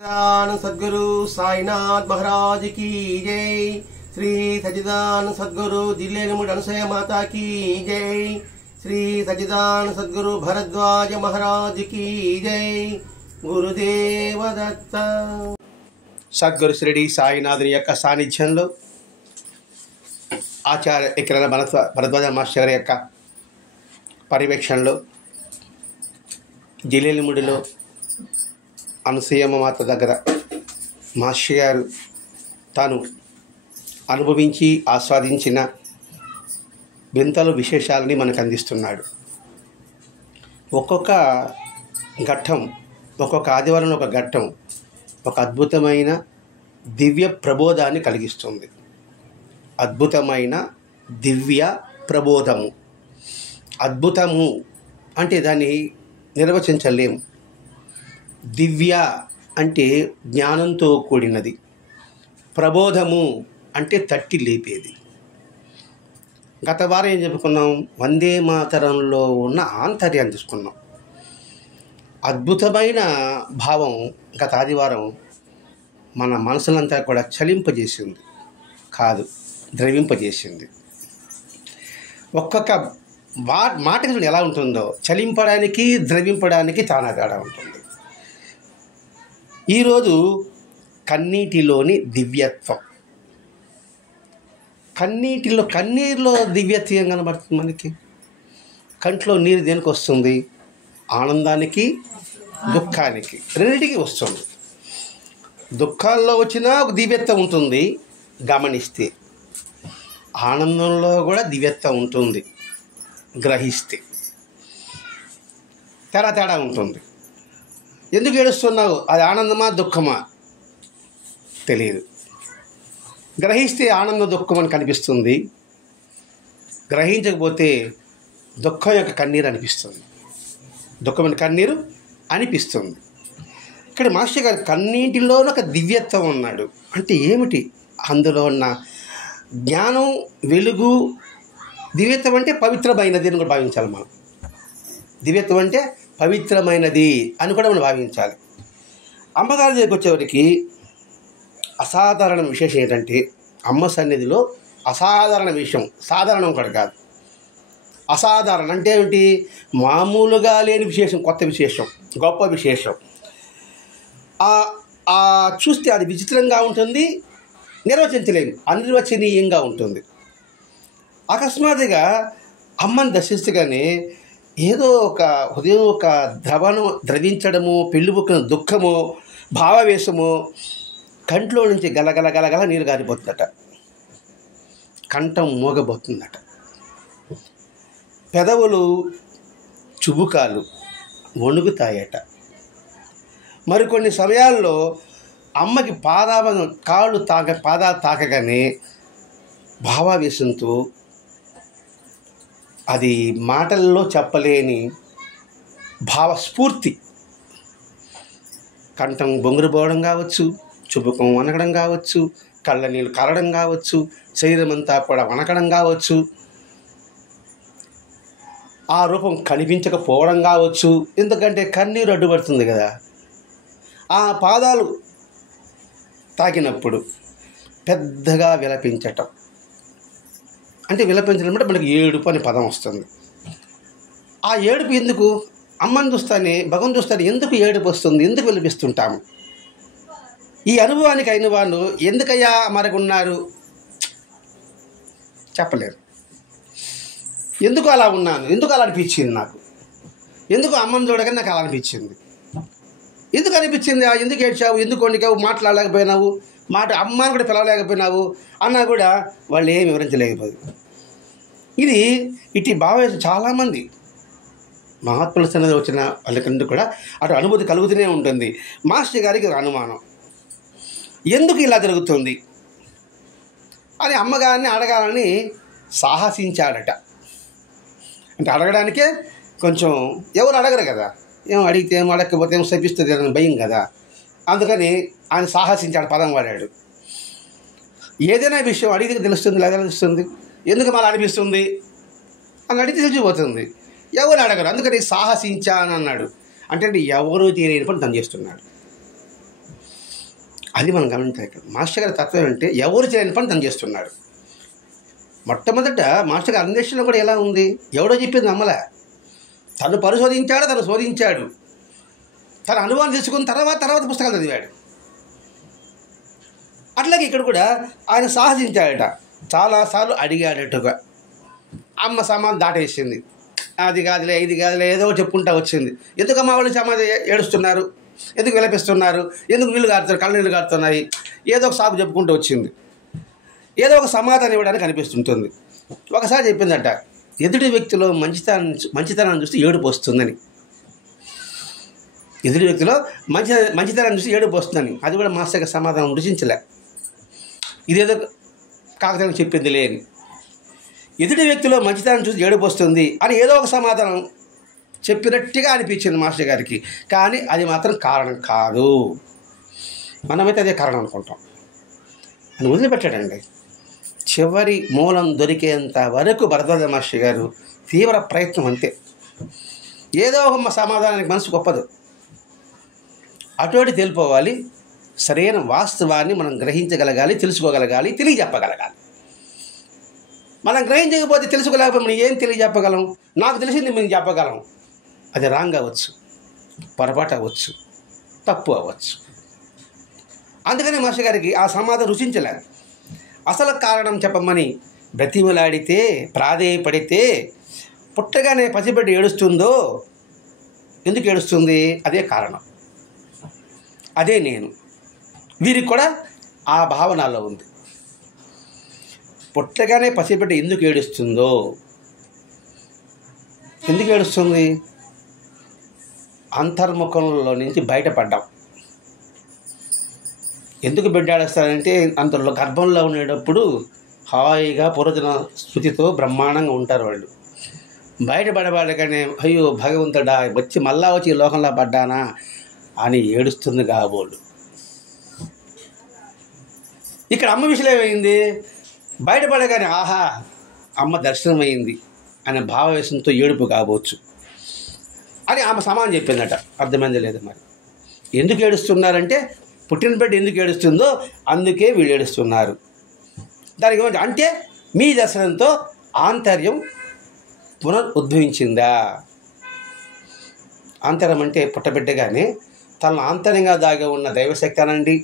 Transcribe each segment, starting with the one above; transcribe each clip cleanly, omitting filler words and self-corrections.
सद्गुरु साईनाथ महाराज की जय। श्री सच्चिदानंद सद्गुरु जिलेमुड अनुसया माता की जय। श्री सच्चिदानंद सद्गुरु भरद्वाज महाराज की जय। गुरुदेव दत्त। सद्गुरु श्री साईनाथुनि యొక్క సాన్నిధ్యంలో ఆచార్య ఎక్కిరణ భరద్వాజ మాస్టర్ గారి యొక్క పర్యవేక్షణలో జిలేముడిలో అనసూయమ్మ మాత దగ్గర మాస్టర్ గారు తాను అనుభవించి ఆస్వాదించిన వింతలు విశేషాలని మనకు అందిస్తున్నాడు. ఒక్కొక్క ఘట్టం, ఒక్కొక్క ఆదివారం ఒక ఘట్టం ఒక అద్భుతమైన దివ్య ప్రబోధాన్ని కలిగిస్తుంది. అద్భుతమైన దివ్య ప్రబోధము. అద్భుతము అంటే దాన్ని నిర్వచించలేము. దివ్య అంటే జ్ఞానంతో కూడినది. ప్రబోధము అంటే తట్టి లేపేది. గత వారం ఏం చెప్పుకున్నాం? వందే మాతరంలో ఉన్న ఆంతర్యాన్ని తీసుకున్నాం. అద్భుతమైన భావం గత ఆదివారం మన మనసులంతా కూడా చలింపజేసింది, కాదు ద్రవింపజేసింది. ఒక్కొక్క మాటకి ఎలా ఉంటుందో చలింపడానికి ద్రవింపడానికి చాలా తేడా ఉంటుంది. ఈరోజు కన్నీటిలోని దివ్యత్వం. కన్నీరులో దివ్యత్వం కనబడుతుంది మనకి. కంట్లో నీరు దేనికి వస్తుంది? ఆనందానికి దుఃఖానికి రెండింటికి వస్తుంది. దుఃఖాల్లో వచ్చినా ఒక దివ్యత్వం ఉంటుంది గమనిస్తే, ఆనందంలో కూడా దివ్యత్వం ఉంటుంది గ్రహిస్తే. తేడా ఉంటుంది. ఎందుకు ఏడుస్తున్నావు? అది ఆనందమా దుఃఖమా తెలియదు. గ్రహిస్తే ఆనంద దుఃఖం అని కనిపిస్తుంది, గ్రహించకపోతే దుఃఖం యొక్క కన్నీరు అనిపిస్తుంది. దుఃఖమైన కన్నీరు అనిపిస్తుంది. ఇక్కడ మాస్టర్ గారు కన్నీటిలోనూ ఒక దివ్యత్వం ఉన్నాడు. అంటే ఏమిటి? అందులో ఉన్న జ్ఞానం, వెలుగు. దివ్యత్వం అంటే పవిత్రమైనది అని కూడా భావించాలి మనం. దివ్యత్వం అంటే పవిత్రమైనది అని కూడా మనం భావించాలి. అమ్మగారి దగ్గరికి వచ్చేవారికి అసాధారణ విశేషం ఏంటంటే, అమ్మ సన్నిధిలో అసాధారణ విషయం, సాధారణం కూడా కాదు, అసాధారణ అంటే ఏమిటి? మామూలుగా లేని విశేషం, కొత్త విశేషం, గొప్ప విశేషం. చూస్తే అది విచిత్రంగా ఉంటుంది, నిర్వచించలేము, అనిర్వచనీయంగా ఉంటుంది. అకస్మాత్తుగా అమ్మని దర్శిస్తగానే ఏదో ఒక హృదయం ఒక ద్రవించడము, పెళ్ళిబుక్కిన దుఃఖము, భావావేశము, కంట్లో నుంచి గలగల గలగల నీరు గారిపోతుందట, కంఠం మూగబోతుందట, పెదవులు చుబుకాలు వణుకుతాయట. మరికొన్ని సమయాల్లో అమ్మకి పాదాలు తాకగానే భావావేశంతో, అది మాటల్లో చెప్పలేని భావస్ఫూర్తి, కంఠం బొంగురుపోవడం కావచ్చు, చుబుకం వనకడం కావచ్చు, కళ్ళ నీళ్ళు కరడం కావచ్చు, శరీరం అంతా కూడా వనకడం కావచ్చు, ఆ రూపం కనిపించకపోవడం కావచ్చు. ఎందుకంటే కన్నీరు అడ్డుపడుతుంది కదా. ఆ పాదాలు తాకినప్పుడు పెద్దగా విలపించటం. అంటే విలపించడం అంటే మనకి ఏడుపు అనే పదం వస్తుంది. ఆ ఏడుపు ఎందుకు? అమ్మని చూస్తానే, భగవం చూస్తానే ఎందుకు ఏడుపు వస్తుంది? ఎందుకు విలపిస్తుంటాము? ఈ అనుభవానికి అయిన వాళ్ళు ఎందుకయ్యా మరగున్నారు చెప్పలేరు. ఎందుకు అలా ఉన్నాను, ఎందుకు అలా అనిపించింది నాకు, ఎందుకు అమ్మని చూడగానే నాకు అలా అనిపించింది, ఎందుకు అనిపించింది, ఎందుకు ఏడ్చావు, ఎందుకు వండికావు, మాట్లాడలేకపోయినావు, అమ్మని కూడా పిలవలేకపోయినావు అన్నా కూడా వాళ్ళు ఏం వివరించలేకపోయారు. ఇది ఇటు భావం చాలామంది మహాత్ముల సన్నది వచ్చిన వాళ్ళకందరూ కూడా అటు అనుభూతి కలుగుతూనే ఉంటుంది. మాస్టర్ గారికి అనుమానం, ఎందుకు ఇలా జరుగుతుంది అని అమ్మగారిని అడగాలని సాహసించాడట. అంటే అడగడానికే కొంచెం ఎవరు అడగరు కదా, ఏం అడిగితే ఏం అడగకపోతే ఏం శపిస్తుంది అని భయం కదా. అందుకని ఆయన సాహసించాడు, పదం వాడాడు. ఏదైనా విషయం అడిగితే తెలుస్తుంది, లేదా తెలుస్తుంది, ఎందుకు మళ్ళీ అనిపిస్తుంది అని అడిగితే తెలిసిపోతుంది. ఎవరు అడగరు, అందుకని సాహసించాను అన్నాడు. అంటే ఎవరు తెలియని పని తను చేస్తున్నాడు. అది మనం గమనించాలి. మాస్టర్ గారి తత్వం అంటే ఎవరు చేయని పని తను చేస్తున్నాడు. మొట్టమొదట మాస్టర్ గారి అన్వేషణ కూడా ఎలా ఉంది? ఎవడో చెప్పింది నమ్మలే. తను పరిశోధించాడు, తను శోధించాడు, తన అనుభవం తీసుకున్న తర్వాత పుస్తకాలు చదివాడు. అట్లాగే ఇక్కడ కూడా ఆయన సాహసించాడట. చాలాసార్లు అడిగాడట్టుగా. అమ్మ సమాధి దాటేసింది. అది కాదులే, ఇది కాదులే, ఏదో చెప్పుకుంటా వచ్చింది. ఎందుకమ్మా వాళ్ళు సమాధి ఏడుస్తున్నారు, ఎందుకు విలపిస్తున్నారు, ఎందుకు నీళ్ళు కారుతున్నారు, కళ్ళ నీళ్ళు కారుతున్నాయి, ఏదో ఒక సాకు చెప్పుకుంటూ వచ్చింది. ఏదో ఒక సమాధానం ఇవ్వడానికి అనిపిస్తుంటుంది. ఒకసారి చెప్పిందట, ఎదుటి వ్యక్తిలో మంచితనాన్ని చూస్తే ఏడుపు వస్తుందని. ఎదుటి వ్యక్తిలో మంచితనాన్ని చూసి ఏడుపు వస్తుందని. అది కూడా మాస్టర్ సమాధానం రుచించలే. ఇదేదో కాకతీయంగా చెప్పింది లేని. ఎదుటి వ్యక్తిలో మంచితనం చూసి ఏడుపు వస్తుంది అని ఏదో ఒక సమాధానం చెప్పినట్టుగా అనిపించింది మాస్టర్ గారికి. కానీ అది మాత్రం కారణం కాదు. మనమైతే అదే కారణం అనుకుంటాం. అని వదిలిపెట్టాడండి. చివరి మూలం దొరికేంత వరకు భరద్వాజ మాస్టర్ గారు తీవ్ర ప్రయత్నం అంతే. ఏదో ఒక సమాధానానికి మనసు గొప్పదు. అటువంటి తెలిపోవాలి. సరైన వాస్తవాన్ని మనం గ్రహించగలగాలి, తెలుసుకోగలగాలి, తెలియజెప్పగలగాలి. మనం గ్రహించకపోతే, తెలుసుకోలేకపోతే మనం ఏం తెలియజెప్పగలం? నాకు తెలిసింది మేము చెప్పగలం. అది రాంగ్ అవ్వచ్చు, పొరపాటు అవ్వచ్చు, తప్పు అవ్వచ్చు. అందుకని మాస్టర్ గారికి ఆ సమాధానం రుచించలేదు. అసలు కారణం చెప్పమని బ్రతిమలాడితే, ప్రాధేయపడితే, పుట్టగానే పసిబిడ్డ ఏడుస్తుందో, ఎందుకు ఏడుస్తుంది? అదే కారణం, అదే నేను. వీరికి కూడా ఆ భావనలో ఉంది. పుట్టగానే పసిబిడ్డ ఎందుకు ఏడుస్తుందో, ఎందుకు ఏడుస్తుంది? అంతర్ముఖంలో నుంచి బయటపడ్డాం. ఎందుకు బిడ్డ ఏడుస్తారంటే, అంతలో గర్భంలో ఉండేటప్పుడు హాయిగా పూర్వజన స్మృతితో బ్రహ్మాండంగా ఉంటారు వాళ్ళు. బయటపడబడగానే అయ్యో భగవంతుడా మళ్ళా వచ్చి ఈ లోకంలో పడ్డానా అని ఏడుస్తుంది కాబోలు. ఇక్కడ అమ్మ విషయం ఏమైంది? బయటపడగానే ఆహా అమ్మ దర్శనం అయింది అనే భావవేశంతో ఏడుపు కాబోచ్చు అని ఆమె సమానం చెప్పిందట. అర్థమైంది లేదు. మరి ఎందుకు ఏడుస్తున్నారంటే, పుట్టిన బిడ్డ ఎందుకు ఏడుస్తుందో అందుకే వీళ్ళు ఏడుస్తున్నారు. దానికి ఏమంటే, అంటే మీ దర్శనంతో ఆంతర్యం పునరుద్భవించిందా? ఆంతర్యం అంటే పుట్టబిడ్డగానే తన ఆంతర్యంగా దాగా ఉన్న దైవశక్తి అనండి,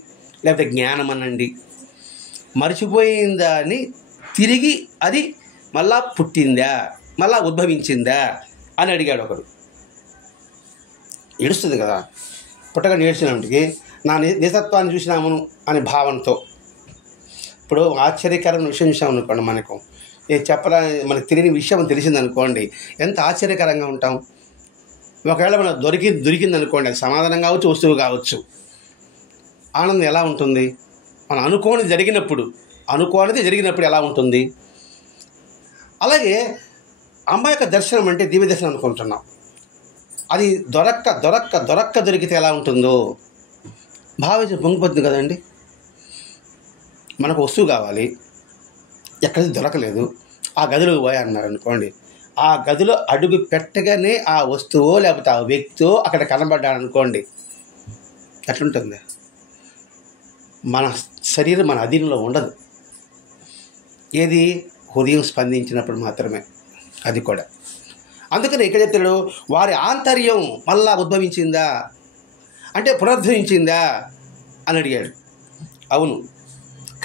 లేకపోతే జ్ఞానం అనండి, మర్చిపోయిందా అని తిరిగి అది మళ్ళా పుట్టిందా, మళ్ళా ఉద్భవించిందా అని అడిగాడు ఒకడు. ఏడుస్తుంది కదా, పుట్టగా నేర్చినప్పటికీ నా నిజత్వాన్ని చూసినామును అనే భావనతో. ఇప్పుడు ఆశ్చర్యకరమైన విషయం చూసామనుకోండి, మనకు మనకు తెలియని విషయం తెలిసిందనుకోండి, ఎంత ఆశ్చర్యకరంగా ఉంటాం. ఒకవేళ మనకు దొరికిందనుకోండి, అది సమాధానం కావచ్చు, వస్తువు కావచ్చు, ఆనందం ఎలా ఉంటుంది? మనం అనుకోనిది జరిగినప్పుడు ఎలా ఉంటుంది? అలాగే అమ్మ యొక్క దర్శనం అంటే దివ్య దర్శనం అనుకుంటున్నాం. అది దొరక్క దొరికితే ఎలా ఉంటుందో భావించి పొంగిపోతుంది కదండి. మనకు వస్తువు కావాలి, ఎక్కడికి దొరకలేదు, ఆ గదిలోకి పోయా అన్నారు అనుకోండి, ఆ గదిలో అడుగు పెట్టగానే ఆ వస్తువో లేకపోతే ఆ వ్యక్తితో అక్కడ కనబడ్డాడు అనుకోండి, ఎట్లుంటుంది? మన శరీరం మన అధీనంలో ఉండదు. ఏది? హృదయం స్పందించినప్పుడు మాత్రమే. అది కూడా అందుకని ఇక్కడ చెప్తాడు, వారి ఆంతర్యం మళ్ళా ఉద్భవించిందా అంటే పునరుద్ధరించిందా అని అడిగాడు. అవును,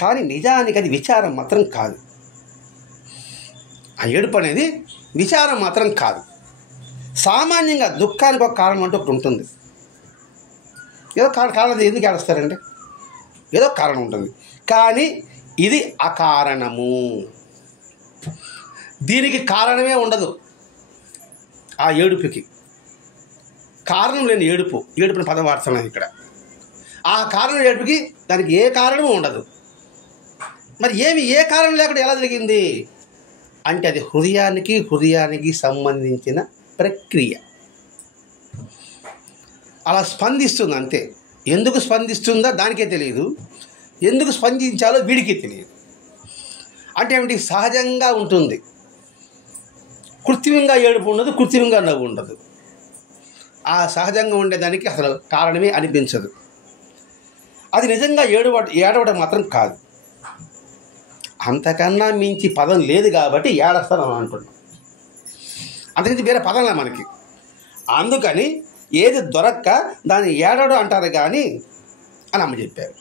కానీ నిజానికి అది విచారం మాత్రం కాదు. ఆ ఏడుపు అనేది విచారం మాత్రం కాదు. సామాన్యంగా దుఃఖానికి ఒక కారణం అంటూ ఒకటి ఉంటుంది. ఏదో కారణం ఎందుకు ఏడుస్తారండి? ఏదో కారణం ఉంటుంది. కానీ ఇది అకారణము. దీనికి కారణమే ఉండదు. ఆ ఏడుపుకి కారణం లేని ఏడుపుని పదం వాడుతున్నాను ఇక్కడ. ఆ కారణం ఏడుపుకి దానికి ఏ కారణము ఉండదు. మరి ఏ కారణం లేకుండా ఎలా జరిగింది అంటే, అది హృదయానికి సంబంధించిన ప్రక్రియ. అలా స్పందిస్తుంది అంతే. ఎందుకు స్పందిస్తుందో దానికే తెలియదు, ఎందుకు స్పందించాలో వీడికి తెలియదు. అంటే ఏమిటి? సహజంగా ఉంటుంది. కృత్రిమంగా ఏడుపు ఉండదు, కృత్రిమంగా నవ్వు ఉండదు. ఆ సహజంగా ఉండేదానికి అసలు కారణమే అనిపించదు. అది నిజంగా ఏడవడం మాత్రం కాదు. అంతకన్నా మించి పదం లేదు కాబట్టి ఏడస్తాను అని అంటున్నాం. అంతకుమించి వేరే పదంలా మనకి. అందుకని ఏది దొరక్క దాన్ని ఏడవడం అంటారు కానీ అని అమ్మ చెప్పారు.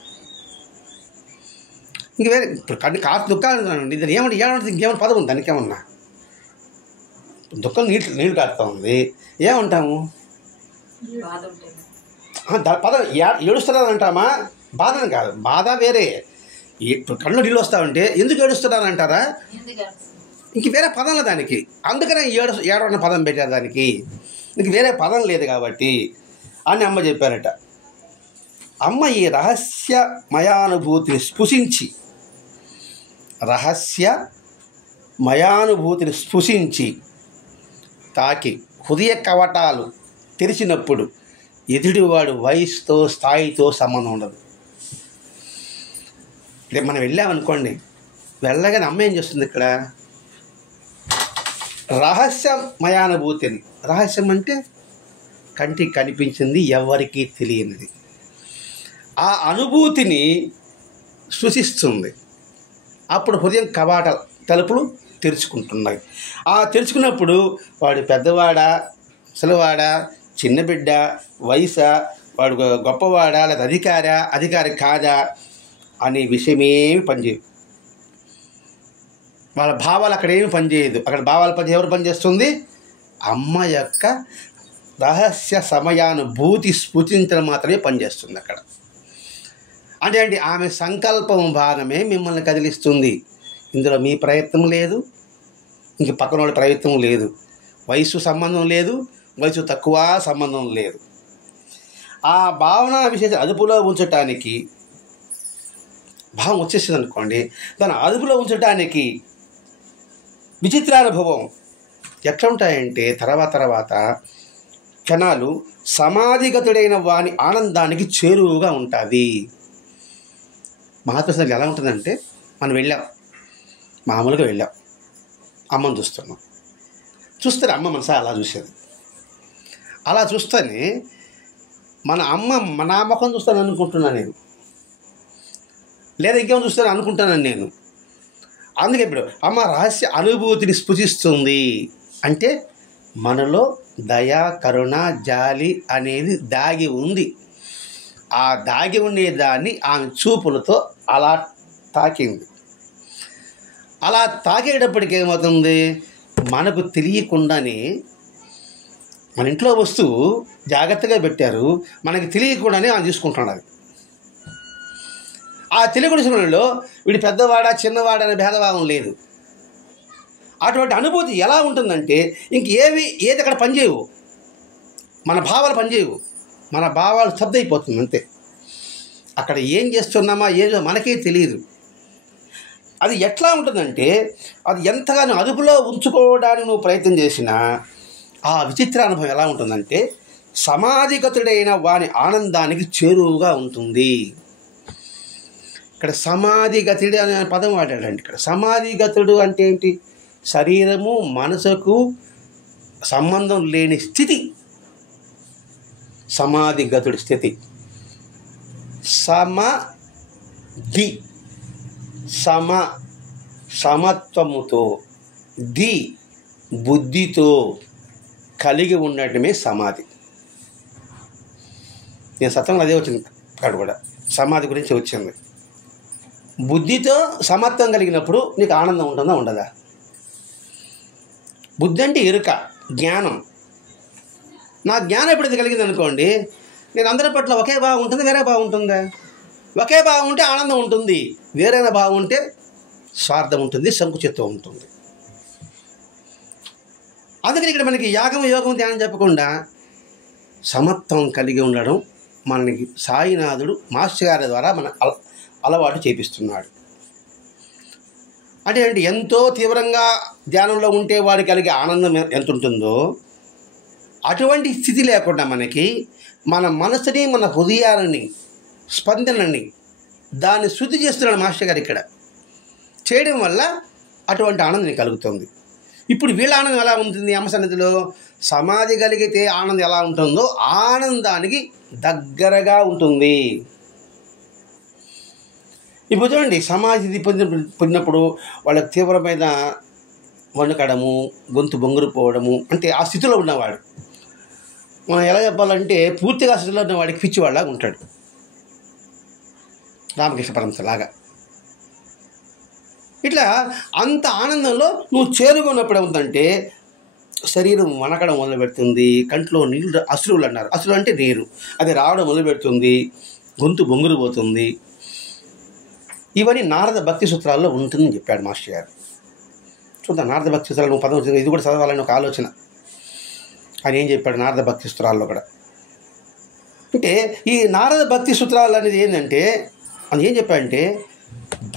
ఇంక వేరే ఇప్పుడు కాస్త దుఃఖాలు ఇది ఏమంటే ఏమంటే ఇంకేమైనా పదం ఉంది దానికి ఏమన్నా? దుఃఖం నీళ్ళు కారుతూ ఉంది ఏమంటాము? పదం ఏడుస్తున్నాను అంటామా? బాధని కాదు, బాధ వేరే. ఇప్పుడు కళ్ళు నీళ్ళు వస్తామంటే ఎందుకు ఏడుస్తున్నాను అంటారా? ఇంక వేరే పదంలో దానికి. అందుకనే ఏడవన్న పదం పెట్టారు దానికి. ఇంక వేరే పదం లేదు కాబట్టి అని అమ్మ చెప్పారట. అమ్మ ఈ రహస్యమయానుభూతిని స్పృశించి తాకి హృదయ కవటాలు తెరిచినప్పుడు ఎదుటివాడు వయసుతో స్థాయితో సంబంధం ఉండదు. రేపు మనం వెళ్ళామనుకోండి, వెళ్ళగానే అమ్మ ఏం చేస్తుంది ఇక్కడ? రహస్యమయానుభూతిని, రహస్యం అంటే కంటికి కనిపించింది ఎవరికీ తెలియనిది, ఆ అనుభూతిని సృష్టిస్తుంది. అప్పుడు హృదయం కవాట తలుపులు తెరుచుకుంటున్నాయి. ఆ తెరుచుకున్నప్పుడు వాడు పెద్దవాడా, ముసలివాడా, చిన్న బిడ్డ, వయసా, వాడు గొప్పవాడా లేదా అధికారి కాదా అనే విషయమేమి పనిచేయదు. వాళ్ళ భావాలు అక్కడ ఏమి పనిచేయదు. అక్కడ భావాల ఎవరు పనిచేస్తుంది? అమ్మ యొక్క రహస్య సమయానుభూతి స్ఫురించడం మాత్రమే పనిచేస్తుంది అక్కడ. అంటే ఏంటి? ఆమె సంకల్పం భాగమే మిమ్మల్ని కదిలిస్తుంది. ఇందులో మీ ప్రయత్నం లేదు, ఇంక పక్కన వాళ్ళ ప్రయత్నం లేదు, వయసు సంబంధం లేదు, వయసు తక్కువ సంబంధం లేదు. ఆ భావన విశేషం అదుపులో ఉంచటానికి, భావం వచ్చేసింది అనుకోండి, దాన్ని అదుపులో ఉంచటానికి విచిత్రానుభవం ఎట్లా ఉంటాయంటే తర్వాత క్షణాలు సమాధిగతుడైన వాని ఆనందానికి చేరువుగా ఉంటుంది. మహాత్మ ఎలా ఉంటుందంటే, మనం మామూలుగా వెళ్ళాం, అమ్మని చూస్తే అమ్మ మనసా అలా చూసేది. అలా చూస్తేనే మన అమ్మ నా ముఖం చూస్తాను అనుకుంటున్నాను నేను, లేదా ఇంకేమో చూస్తాను అనుకుంటున్నాను నేను. అందుకే ఇప్పుడు అమ్మ రహస్య అనుభూతిని స్పృశిస్తుంది అంటే మనలో దయ, కరుణ, జాలి అనేది దాగి ఉంది. ఆ దాగి ఉండేదాన్ని ఆమె చూపులతో అలా తాకింది. అలా తాకేటప్పటికి ఏమవుతుంది? మనకు తెలియకుండానే మన ఇంట్లో వస్తువు జాగ్రత్తగా పెట్టారు, మనకి తెలియకుండానే ఆమె తీసుకుంటున్నది. ఆ తెలియకుండా వీడి పెద్దవాడా చిన్నవాడా అనే భేదభావం లేదు. అటువంటి అనుభూతి ఎలా ఉంటుందంటే ఏది అక్కడ పనిచేయవు, మన భావాలు పనిచేయవు, మన భావాలు స్తబ్దైపోతుంది అంతే. అక్కడ ఏం చేస్తున్నామా ఏదో మనకే తెలియదు. అది ఎట్లా ఉంటుందంటే, అది ఎంతగానో అదుపులో ఉంచుకోవడానికి నువ్వు ప్రయత్నం చేసినా ఆ విచిత్ర అనుభవం ఎలా ఉంటుందంటే సమాధిగతుడైన వాని ఆనందానికి చేరువుగా ఉంటుంది. ఇక్కడ సమాధిగతుడు అనే పదం వాడాడండి. ఇక్కడ సమాధిగతుడు అంటే ఏంటి? శరీరము మనసుకు సంబంధం లేని స్థితి సమాధిగతుడి స్థితి. సమత్వముతో, బుద్ధితో కలిగి ఉండటమే సమాధి. నేను సత్వంలో అదే వచ్చింది, అక్కడ కూడా సమాధి గురించి వచ్చింది. బుద్ధితో సమత్వం కలిగినప్పుడు నీకు ఆనందం ఉంటుందా ఉండదా? బుద్ధి అంటే ఎరుక, జ్ఞానం. నా జ్ఞానం ఎప్పుడైతే కలిగింది అనుకోండి, నేను అందరి పట్ల ఒకే భావం ఉంటుంది, వేరే భావం ఉంటుందా? ఒకే భావం ఉంటే ఆనందం ఉంటుంది, వేరైన భావం ఉంటే స్వార్థం ఉంటుంది, సంకుచిత్వం ఉంటుంది. అందుకని ఇక్కడ మనకి యాగం యోగం ధ్యానం చెప్పకుండా సమత్వం కలిగి ఉండడం మనకి సాయినాథుడు మాస్టర్ గారి ద్వారా మన అలవాటు చేపిస్తున్నాడు. అంటే ఏంటి? ఎంతో తీవ్రంగా ధ్యానంలో ఉంటే వాడు కలిగే ఆనందం ఎంత ఉంటుందో అటువంటి స్థితి లేకుండా మనకి మన మనసుని, మన హృదయాలని, స్పందనని దాన్ని శుద్ధి చేస్తున్నాడు మాస్టర్ గారు ఇక్కడ. చేయడం వల్ల అటువంటి ఆనందం కలుగుతుంది. ఇప్పుడు వీళ్ళ ఆనందం ఎలా ఉంటుంది? అమ్మ సన్నిధిలో సమాధి కలిగితే ఆనందం ఎలా ఉంటుందో ఆనందానికి దగ్గరగా ఉంటుంది. ఇప్పుడు చూడండి, సమాధి పొందినప్పుడు వాళ్ళకి తీవ్రమైన వణుకడము, గొంతు బొంగురుపోవడము, అంటే ఆ స్థితిలో ఉన్నవాడు. మనం ఎలా చెప్పాలంటే పూర్తిగా ఆ స్థితిలో ఉన్నవాడికి పిచ్చివాళ్ళలాగా ఉంటాడు, రామకృష్ణ పరమహంసలాగా. ఇట్లా అంత ఆనందంలో నువ్వు చేరుకున్నప్పుడు ఏముందంటే శరీరం వణకడం మొదలు పెడుతుంది, కంట్లో నీళ్ళు, అశ్రువులు అన్నారు, అశ్రువులు అంటే నీరు, అది రావడం మొదలు పెడుతుంది, గొంతు బొంగురు పోతుంది. ఇవన్నీ నారద భక్తి సూత్రాల్లో ఉంటుందని చెప్పాడు మాస్టర్ గారు. చూద్దాం నారద భక్తి సూత్రాలు నువ్వు పదం ఇది కూడా చదవాలని ఒక ఆలోచన. ఆయన ఏం చెప్పాడు నారద భక్తి సూత్రాల్లో కూడా అంటే, ఈ నారద భక్తి సూత్రాలు అనేది ఏంటంటే అది ఏం చెప్పాడంటే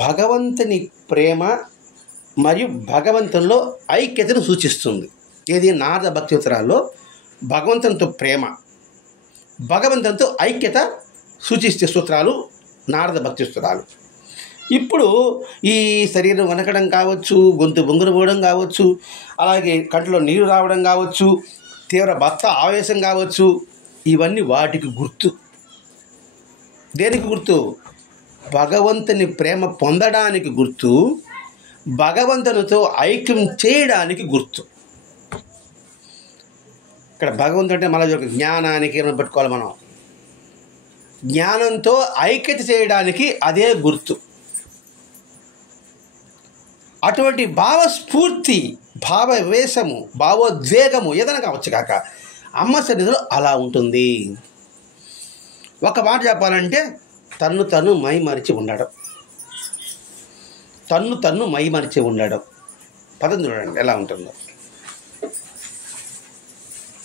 భగవంతుని ప్రేమ మరియు భగవంతునిలో ఐక్యతను సూచిస్తుంది. ఏది నారద భక్తి సూత్రాల్లో భగవంతునితో ప్రేమ, భగవంతునితో ఐక్యత సూచిస్తే సూత్రాలు నారద భక్తి సూత్రాలు. ఇప్పుడు ఈ శరీరం వనకడం కావచ్చు, గొంతు బొంగురు పోవడం కావచ్చు, అలాగే కంట్లో నీరు రావడం కావచ్చు, తీవ్ర భక్త ఆవేశం కావచ్చు, ఇవన్నీ వాటికి గుర్తు. దేనికి గుర్తు? భగవంతుని ప్రేమ పొందడానికి గుర్తు, భగవంతునితో ఐక్యం చేయడానికి గుర్తు. ఇక్కడ భగవంతుడు అంటే మళ్ళీ ఒక జ్ఞానానికి ఏమైనా పెట్టుకోవాలి మనం, జ్ఞానంతో ఐక్యత చేయడానికి అదే గుర్తు. అటువంటి భావస్ఫూర్తి, భావవేశము, భావోద్వేగము ఏదైనా కావచ్చు కాక అమ్మ సన్నిధిలో అలా ఉంటుంది. ఒక మాట చెప్పాలంటే తన్ను మైమరిచి ఉండడం, తన్ను మైమరిచి ఉండడం. పదం చూడండి ఎలా ఉంటుందో.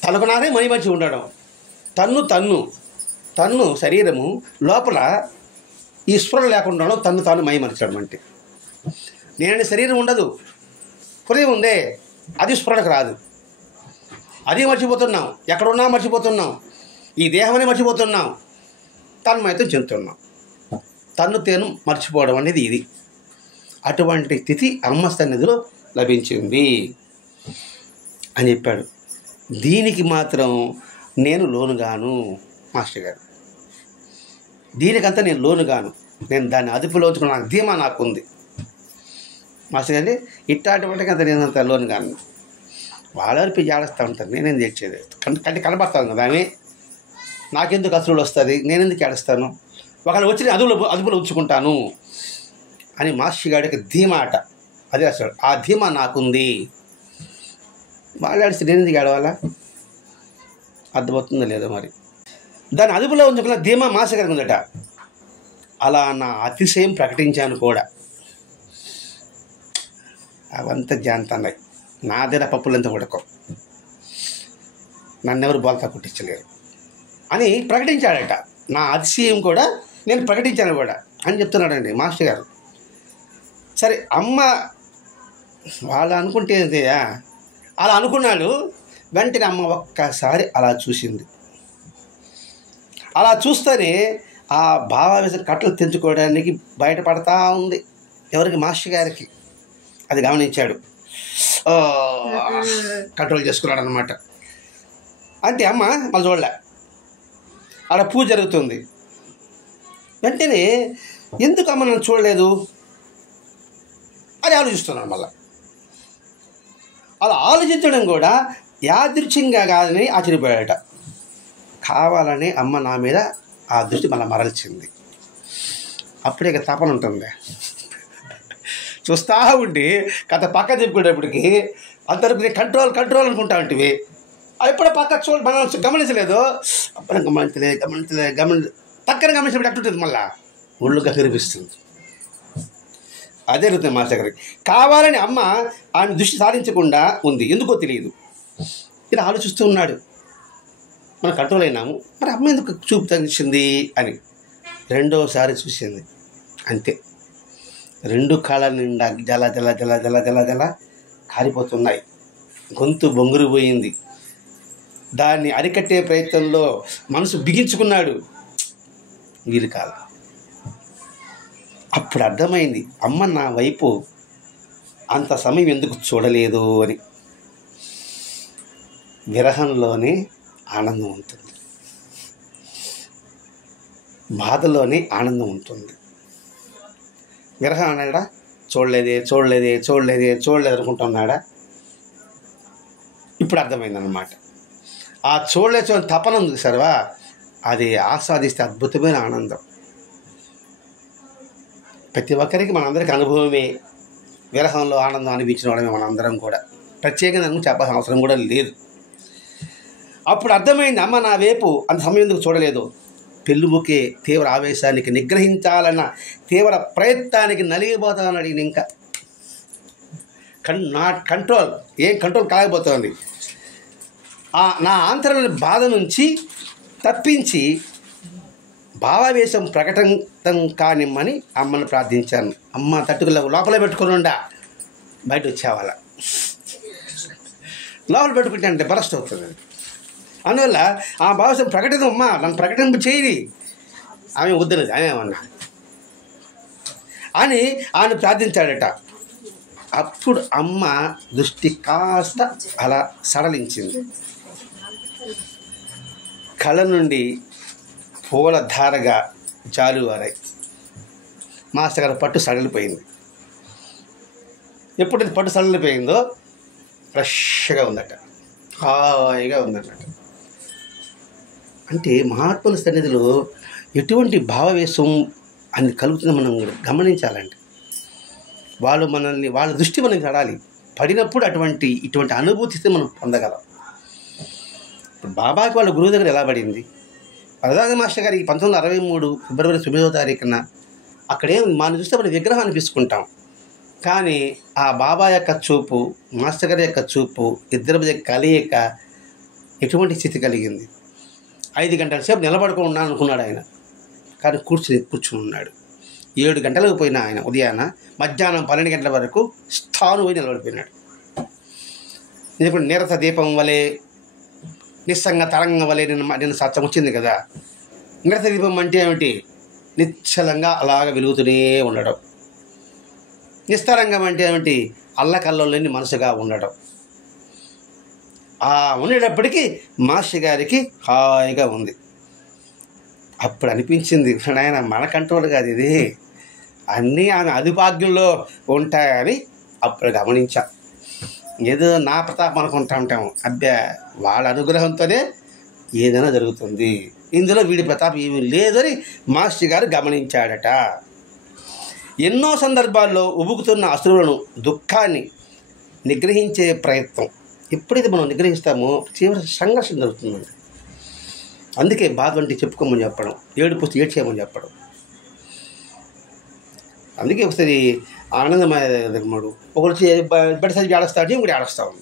తనకునానే మైమరిచి ఉండడం, తన్ను శరీరము లోపల ఈ స్పృహ లేకుండా ఉండడం, తాను మైమరిచడం. అంటే నేనంటే శరీరం ఉండదు, హృదయం ఉందే, అది స్ఫురణకు రాదు, అది మర్చిపోతున్నాం, ఎక్కడున్నా మర్చిపోతున్నాం, ఈ దేహమని మర్చిపోతున్నాం, తన్మయత్వం చెందుతున్నాం. తేను మర్చిపోవడం అనేది ఇది. అటువంటి స్థితి అమ్మ సన్నిధిలో లభించింది అని చెప్పాడు. దీనికి మాత్రం నేను లోనుగాను మాస్టర్ గారు, దీనికంతా నేను లోనుగాను, నేను దాన్ని అదుపులో ఉంచుకున్న ధీమా నాకుంది మాస్టర్ గారి. ఇట్లాంటి వాటికి అంత నేను అంత లోనుగాను. వాళ్ళ జాడస్తూ ఉంటారు, నేనేం తెచ్చేది కంటే కనబడతాను కదా ఆమె, నాకెందుకు అసలు వస్తుంది, నేనెందుకు ఏడుస్తాను, ఒకళ్ళు వచ్చి అదుపులో ఉంచుకుంటాను అని మాస్టర్ గారికి ధీమా అట. అదే అసలు ఆ ధీమా నాకుంది. వాళ్ళు ఏడిస్తే నేను ఎందుకు ఏడవాలా? అర్థమవుతుందో లేదో మరి. దాన్ని అదుపులో ఉంచుకున్న ధీమా మాస్టర్ గారికి ఉందట. అలా నా అతిశయం ప్రకటించాను కూడా. అవంతా జాంతన్నాయి, నా దగ్గర పప్పులంతా ఉడకం, నన్నెవరు బోల్తా కుట్టించలేరు అని ప్రకటించాడట. నా అతిశయం కూడా నేను ప్రకటించాను కూడా అని చెప్తున్నాడండి మాస్టర్ గారు. సరే అమ్మ వాళ్ళు అనుకుంటే ఏంటయ్యా, అలా అనుకున్నాడు. వెంటనే అమ్మ ఒక్కసారి అలా చూసింది. అలా చూస్తేనే ఆ భావావేశం కట్టలు తెంచుకోవడానికి బయటపడతా ఉంది. ఎవరికి? మాస్టర్ గారికి. అది గమనించాడు, కంట్రోల్ చేసుకున్నాడు అనమాట. అంతే అమ్మ మళ్ళీ చూడలే. అక్కడ పూజ జరుగుతుంది. వెంటనే ఎందుకు అమ్మ నన్ను చూడలేదు అని ఆలోచిస్తున్నాను. మళ్ళీ అలా ఆలోచించడం కూడా యాదృచ్ఛికంగా కాదని ఆశ్చర్యపోయాడట. కావాలని అమ్మ నా మీద ఆ దృష్టి మళ్ళీ మరల్చింది. అప్పుడే ఇక తపన ఉంటుంది. చూస్తూ ఉండి కథ పక్క చెప్పుకునేప్పటికి అంతవరకు నేను కంట్రోల్ అనుకుంటా ఉంటివి. ఎప్పుడో పక్క మనం గమనించలేదు, అప్పుడు పక్కన గమనించినప్పుడు అట్టుంటుంది, మళ్ళా ఒళ్ళుగా కనిపిస్తుంది. అదే జరుగుతుంది మాస్టర్ గారికి. కావాలని అమ్మ ఆమె దృష్టి సాధించకుండా ఉంది, ఎందుకో తెలియదు. ఇలా ఆలోచిస్తూ ఉన్నాడు. మనం కంట్రోల్ అయినాము, మరి అమ్మ ఎందుకు చూపు తగ్గించింది అని రెండోసారి చూసింది. అంతే, రెండు కాళ్ళ నిండా జల జల జల జల జల జల కారిపోతున్నాయి. గొంతు బొంగురుపోయింది. దాన్ని అరికట్టే ప్రయత్నంలో మనసు బిగించుకున్నాడు, వీలు కాదు. అప్పుడు అర్థమైంది అమ్మ నా వైపు అంత సమయం ఎందుకు చూడలేదు అని. విరహంలోనే ఆనందం ఉంటుంది, బాధలోనే ఆనందం ఉంటుంది. విరహం అన్నాడా? చూడలేదే అనుకుంటున్నాడా? ఇప్పుడు అర్థమైందన్నమాట. ఆ చూడలేని తపన ఉంది సర్వా, అది ఆస్వాదిస్తే అద్భుతమైన ఆనందం. ప్రతి ఒక్కరికి మనందరికీ అనుభవమే. విరహంలో ఆనందం అనిపించిన వాళ్ళమే మనందరం కూడా. ప్రత్యేకంగా చెప్పాల్సిన అవసరం కూడా లేదు. అప్పుడు అర్థమైంది, అమ్మ నా వైపు అంత సమయం ఎందుకు చూడలేదు. పెళ్ళుముకే తీవ్ర ఆవేశానికి నిగ్రహించాలన్న తీవ్ర ప్రయత్నానికి నలిగిపోతానని ఇంకా కంట్రోల్ కాలేకపోతుంది. నా ఆంతరంగ బాధ నుంచి తప్పించి భావావేశం ప్రకటన కానిమ్మని అమ్మను ప్రార్థించాను. అమ్మ తట్టుకుల లోపల పెట్టుకుని ఉండా, బయట వచ్చేవాళ్ళ. లోపల పెట్టుకుంటే అంటే బరస్ట్ అవుతుంది. అందువల్ల ఆ భావసం ప్రకటితం, అమ్మ నన్ను ప్రకటింపు చేయని ఆమె వద్దనది, ఆమె ఏమన్నా అని ఆయన ప్రార్థించాడట. అప్పుడు అమ్మ దృష్టి కాస్త అలా సడలించింది. కళ్ళ నుండి పూల ధారగా జాలువారాయి. మాస్టర్ గారు పట్టు సడలిపోయింది. ఎప్పుడైతే పట్టు సడలిపోయిందో ఫ్రెష్గా ఉందట, హాయిగా ఉందన్నమాట. అంటే మహాత్ముల సన్నిధిలో ఎటువంటి భావవేశం అని కలుగుతుందో మనం గమనించాలండి. వాళ్ళ దృష్టి మనకి పడాలి. పడినప్పుడు ఇటువంటి అనుభూతిస్తే మనం పొందగలం. ఇప్పుడు బాబాకి వాళ్ళ గురువు దగ్గర ఎలా పడింది? వరదాగ మాస్టర్ గారికి 1963 ఫిబ్రవరి 9వ తారీఖున అక్కడేం మన చూస్తే మన విగ్రహాన్ని తీసుకుంటాం, కానీ ఆ బాబా యొక్క చూపు, మాస్టర్ గారి యొక్క చూపు, ఇద్దరి మధ్య కలయిక ఎటువంటి స్థితి కలిగింది. 5 గంటల సేపు నిలబడుకున్నాను అనుకున్నాడు ఆయన, కానీ కూర్చుని ఉన్నాడు. 7 గంటలకు పోయిన ఆయన ఉదయాన మధ్యాహ్నం 12 గంటల వరకు స్థాను పోయి నిలబడిపోయినాడు. ఇప్పుడు నీరస దీపం వలె, నిస్సంగ తరంగం వలె నిన్న సత్యం వచ్చింది కదా. నీరస దీపం అంటే ఏమిటి? నిశ్చలంగా అలాగ వెలుగుతూనే ఉండడం. నిస్తరంగం అంటే ఏమిటి? అల్లకల్లోని మనసుగా ఉండడం. ఉండేటప్పటికీ మాస్టర్ గారికి హాయిగా ఉంది. అప్పుడు అనిపించింది, ఆయన మన కంట్రోల్ కాదు ఇది, అన్నీ ఆమె అదుపాగ్యంలో ఉంటాయని అప్పుడు గమనించా. ఏదో నా ప్రతాపం అనుకుంటా ఉంటాము, అబ్బా వాళ్ళ అనుగ్రహంతోనే ఏదైనా జరుగుతుంది, ఇందులో వీడి ప్రతాపం ఏమీ లేదని మాస్టర్ గారు గమనించాడట. ఎన్నో సందర్భాల్లో ఉబుకుతున్న అసురులను, దుఃఖాన్ని నిగ్రహించే ప్రయత్నం ఎప్పుడైతే మనం నిగ్రహిస్తామో తీవ్ర సంఘర్షణ జరుగుతుందండి. అందుకే బాధ వంటి చెప్పుకోమని చెప్పడం, ఏడ్చేయమని చెప్పడం. అందుకే ఒకసారి ఆనందమయ్యాడు ఒకటి బయట సరిగ్గా ఆడస్తాడు, ఇంకోటి ఆడస్తాము.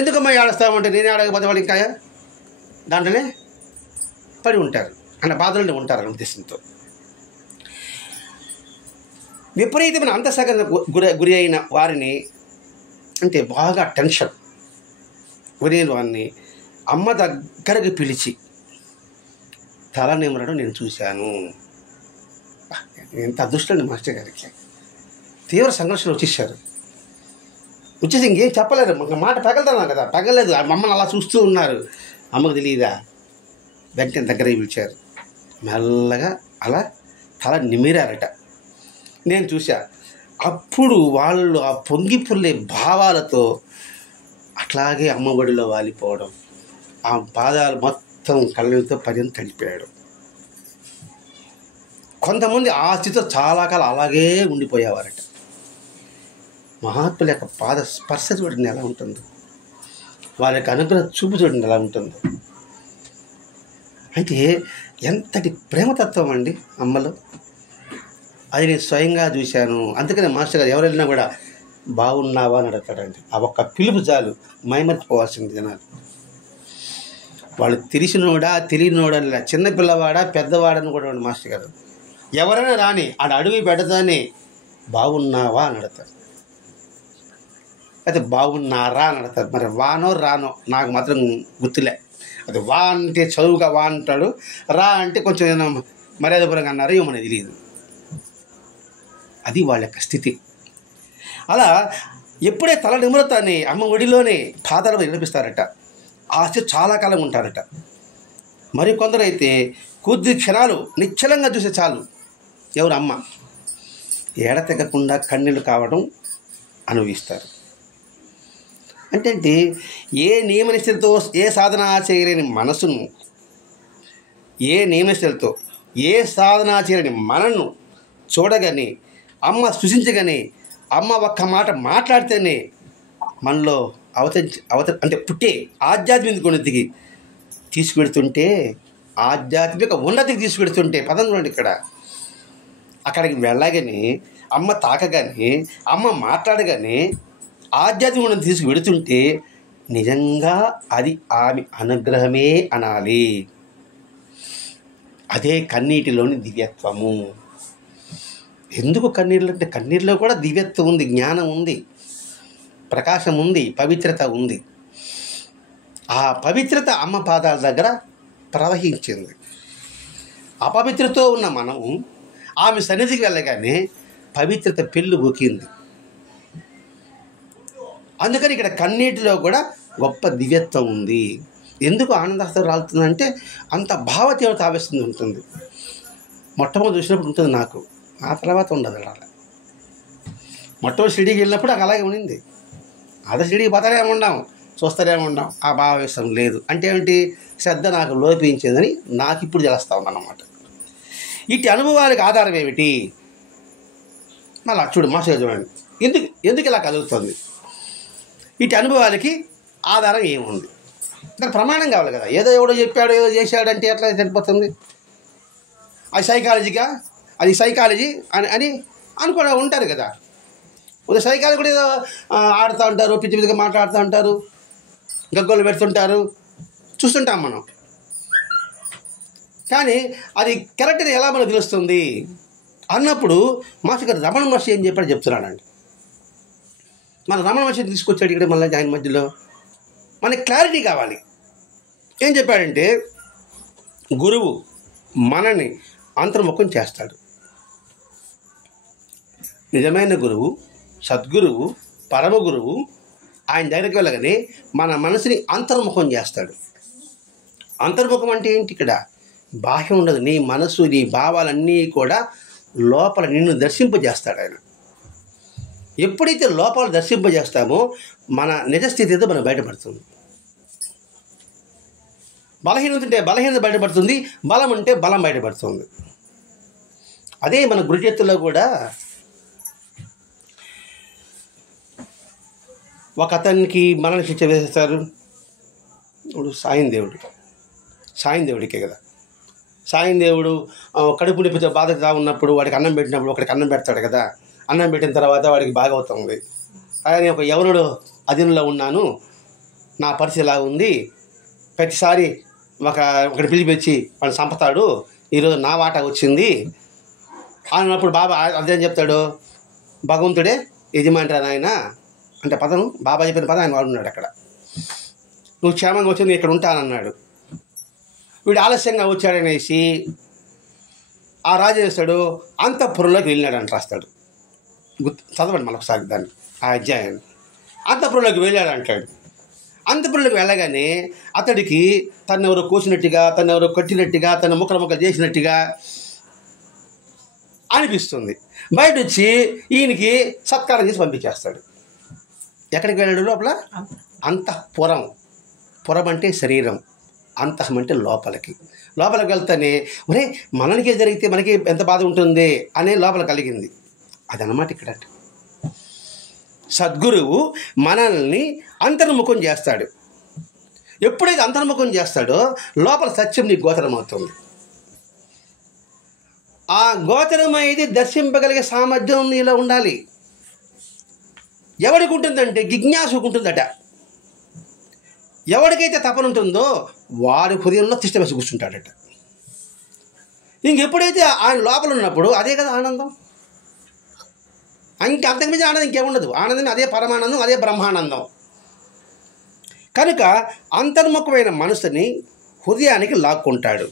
ఎందుకమ్మా ఆడస్తామంటే నేనే ఆడకపోతే వాళ్ళు ఇంకా దాంట్లోనే పడి ఉంటారు అన్న బాధలోనే ఉంటారు అన్న ఉద్దేశంతో. విపరీతమైన అంతఃసకరణ గురి అయిన వారిని, అంటే బాగా టెన్షన్ గురైన వారిని అమ్మ దగ్గరకు పిలిచి తల నిమరడం నేను చూశాను. ఎంత అదృష్టండి మాస్టర్ గారికి. తీవ్ర సంఘర్షణ వచ్చేసి ఇంకేం చెప్పలేరు, మాట పగలుతున్నాం కదా, పగలేదు. మమ్మల్ని అలా చూస్తూ ఉన్నారు, అమ్మకు తెలియదా. వెంటనే దగ్గరికి పిలిచారు, మెల్లగా అలా తల నిమిరారట. నేను చూశా. అప్పుడు వాళ్ళు ఆ పొంగి పొర్లే భావాలతో అట్లాగే అమ్మఒడిలో వాలిపోవడం, ఆ పాదాలు మొత్తం కళ్ళతో పర్యంతం తడిపాడు. కొంతమంది ఆ స్థితిలో చాలా కాలం అలాగే ఉండిపోయేవారట. మహాత్ముల యొక్క పాద స్పర్శ చూడండి ఎలా ఉంటుందో, వారి యొక్క అనుగ్రహ చూపు చూడండి ఎలా ఉంటుందో. అయితే ఎంతటి ప్రేమతత్వం అండి అమ్మలో, అది నేను స్వయంగా చూశాను. అందుకనే మాస్టర్ గారు ఎవరైనా కూడా బాగున్నావా అని అడుగుతాడండి. ఆ ఒక్క పిలుపు చాలు మైమర్చిపోవాల్సింది జనాలు. వాళ్ళు తెలిసినోడా తెలియనోడా, చిన్నపిల్లవాడా పెద్దవాడని కూడా మాస్టర్ గారు ఎవరైనా రాని ఆడ అడుగు పెడతానే బాగున్నావా అని అడుగుతారు, అయితే బాగున్నారా అని అడుగుతారు. మరి వానో రానో నాకు మాత్రం గుర్తులే. అది వా అంటే చదువుగా వా అంటాడు, రా అంటే కొంచెం ఏదైనా మర్యాదపరంగా అన్నారు ఏమో తెలియదు. అది వాళ్ళ యొక్క స్థితి. అలా ఎప్పుడే తల నిమరతాన్ని అమ్మ ఒడిలోనే పాదాలు నిలిపిస్తారట. ఆ స్థితి చాలా కాలం ఉంటారట. మరి కొందరైతే కొద్ది క్షణాలు నిశ్చలంగా చూసే చాలు. ఎవరు? అమ్మ. ఎడతెగకుండా కన్నీళ్ళు కావడం అనుభవిస్తారు. అంటే ఏ నియమనిష్టలతో ఏ సాధన చేయలేని మనసును, ఏ నియమనిష్టలతో ఏ సాధన చేయలేని మనను చూడగానే, అమ్మ సృష్టించగానే, అమ్మ ఒక్క మాట మాట్లాడితేనే మనలో అంటే పుట్టే ఆధ్యాత్మిక ఉన్నతికి తీసుకువెడుతుంటే, ఆధ్యాత్మిక ఉన్నతికి తీసుకువెడుతుంటే, పదం చూడండి ఇక్కడ, అక్కడికి వెళ్ళగానే, అమ్మ తాకగానే, అమ్మ మాట్లాడగానే ఆధ్యాత్మిక ఉన్నతి తీసుకువెడుతుంటే నిజంగా అది ఆమె అనుగ్రహమే అనాలి. అదే కన్నీటిలోని దివ్యత్వము. ఎందుకు కన్నీళ్ళు అంటే, కన్నీళ్ళలో కూడా దివ్యత్వం ఉంది, జ్ఞానం ఉంది, ప్రకాశం ఉంది, పవిత్రత ఉంది. ఆ పవిత్రత అమ్మ పాదాల దగ్గర ప్రవహించింది. అపవిత్రతో ఉన్న మనం ఆమె సన్నిధికి వెళ్ళగానే పవిత్రత పెళ్ళు బుకింది. అందుకని ఇక్కడ కన్నీటిలో కూడా గొప్ప దివ్యత్వం ఉంది. ఎందుకు ఆనందాస్తం రాలుతుందంటే అంత భావతీవ్రత ఆవేశం ఉంటుంది. మొట్టమొదటి చూసినప్పుడు ఉంటుంది నాకు, ఆ తర్వాత ఉండదు. అలా మొట్టమొదటి షిరిడీకి వెళ్ళినప్పుడు నాకు అలాగే ఉండింది. అదే షిరిడీకి పోతానే ఉండాం, చూస్తూనే ఉండాం, ఆ భావావేశం లేదు. అంటే ఏమిటి? శ్రద్ధ నాకు లోపించిందని నాకు ఇప్పుడు తెలుస్తూ ఉందన్నమాట. ఇటు అనుభవాలకు ఆధారం ఏమిటి? మళ్ళా చూడు మాస్టర్ చూడండి, ఎందుకు ఇలా కదులుతుంది? ఇటు అనుభవాలకి ఆధారం ఏముంది? దానికి ప్రమాణం కావాలి కదా. ఏదో ఎవడో చెప్పాడు, ఏదో చేశాడంటే ఎట్లా సరిపోతుంది? అది సైకాలజీగా, అది సైకాలజీ అని అనుకూడా ఉంటారు కదా. ఉదయం సైకాలజీ కూడా ఏదో ఆడుతూ ఉంటారు, పిచ్చి పిచ్చిగా మాట్లాడుతూ ఉంటారు, గగ్గోలు పెడుతుంటారు, చూస్తుంటాం మనం. కానీ అది కరెక్ట్గా ఎలా మనకు తెలుస్తుంది అన్నప్పుడు మాస్టర్ గారు రమణ మహర్షి ఏం చెప్పాడు చెప్తున్నాడండి. మన రమణ మహర్షి తీసుకొచ్చాడు ఇక్కడ మళ్ళీ ఆయన మధ్యలో. మనకి క్లారిటీ కావాలి. ఏం చెప్పాడంటే, గురువు మనని అంతర్ముఖం చేస్తాడు. నిజమైన గురువు, సద్గురువు, పరమ గురువు ఆయన దగ్గరికి వెళ్ళగానే మన మనసుని అంతర్ముఖం చేస్తాడు. అంతర్ముఖం అంటే ఏంటి? ఇక్కడ బాహ్యం ఉండదు. నీ మనసు, నీ భావాలన్నీ కూడా లోపల నిన్ను దర్శింపజేస్తాడు ఆయన. ఎప్పుడైతే లోపల దర్శింపజేస్తామో మన నిజస్థితి ఏదో మనకు బయటపడుతుంది. బలహీనత ఉంటే బలహీనత బయటపడుతుంది, బలం ఉంటే బలం బయటపడుతుంది. అదే మన గురుచేతుల్లో కూడా ఒక అతనికి మరణ శిక్ష వేసేస్తారు. ఇప్పుడు సాయం దేవుడికే కదా. సాయం దేవుడు కడుపు నొప్పితో బాధగా ఉన్నప్పుడు వాడికి అన్నం పెట్టినప్పుడు ఒకడికి అన్నం పెడతాడు కదా. అన్నం పెట్టిన తర్వాత వాడికి బాగా అవుతుంది. ఆయన ఒక యవనుడు అధీనంలో ఉన్నాను, నా పరిస్థితి ఇలా ఉంది, ప్రతిసారి ఒకటి పిలిపించి వాడిని చంపుతాడు, ఈరోజు నా వాటా వచ్చింది అన్నప్పుడు బాబా అదేం చెప్తాడు? భగవంతుడే యజమానిరా నాయన అంటే పదం, బాబా చెప్పిన పదం ఆయన వాడున్నాడు అక్కడ. నువ్వు క్షేమంగా వచ్చి నేను ఇక్కడ ఉంటానన్నాడు. వీడు ఆలస్యంగా వచ్చాడనేసి ఆ రాజు చేస్తాడు, అంతఃపురంలోకి వెళ్ళినాడని రాస్తాడు. చదవండి మరొకసారి దాన్ని, ఆ అధ్యాయాన్ని. అంతఃపురంలోకి వెళ్ళాడంటాడు. అంతఃపురంలోకి వెళ్ళగానే అతడికి తన్నెవరో కోసినట్టుగా, తన్నెవరో కట్టినట్టుగా, తన ముక్కలు చేసినట్టుగా అనిపిస్తుంది. బయట వచ్చి ఈయనకి సత్కారం చేసి పంపించేస్తాడు. ఎక్కడికి వెళ్ళాడు? లోపల అంతఃపురం. పురం అంటే శరీరం, అంతఃం అంటే లోపలికి వెళ్తానే ఒరే మనకే జరిగితే మనకి ఎంత బాధ ఉంటుంది అనే లోపల కలిగింది. అదనమాట ఇక్కడ. సద్గురువు మనల్ని అంతర్ముఖం చేస్తాడు. ఎప్పుడైతే అంతర్ముఖం చేస్తాడో లోపల సత్యం నీకు గోచరం అవుతుంది. ఆ గోచరం అయితే దర్శింపగలిగే సామర్థ్యం నీలో ఉండాలి. ఎవరికి ఉంటుందంటే జిజ్ఞాసుకు ఉంటుందట. ఎవరికైతే తపన ఉంటుందో వాడి హృదయంలో తిష్ట వేసి కూర్చుంటాడట. ఇంకెప్పుడైతే ఆయన లోపల ఉన్నప్పుడు అదే కదా ఆనందం. అంతకుమించి ఆనందం ఇంకేముండదు. ఆనందం అదే పరమానందం, అదే బ్రహ్మానందం. కనుక అంతర్ముఖమైన మనసుని హృదయానికి లాక్కుంటాడు.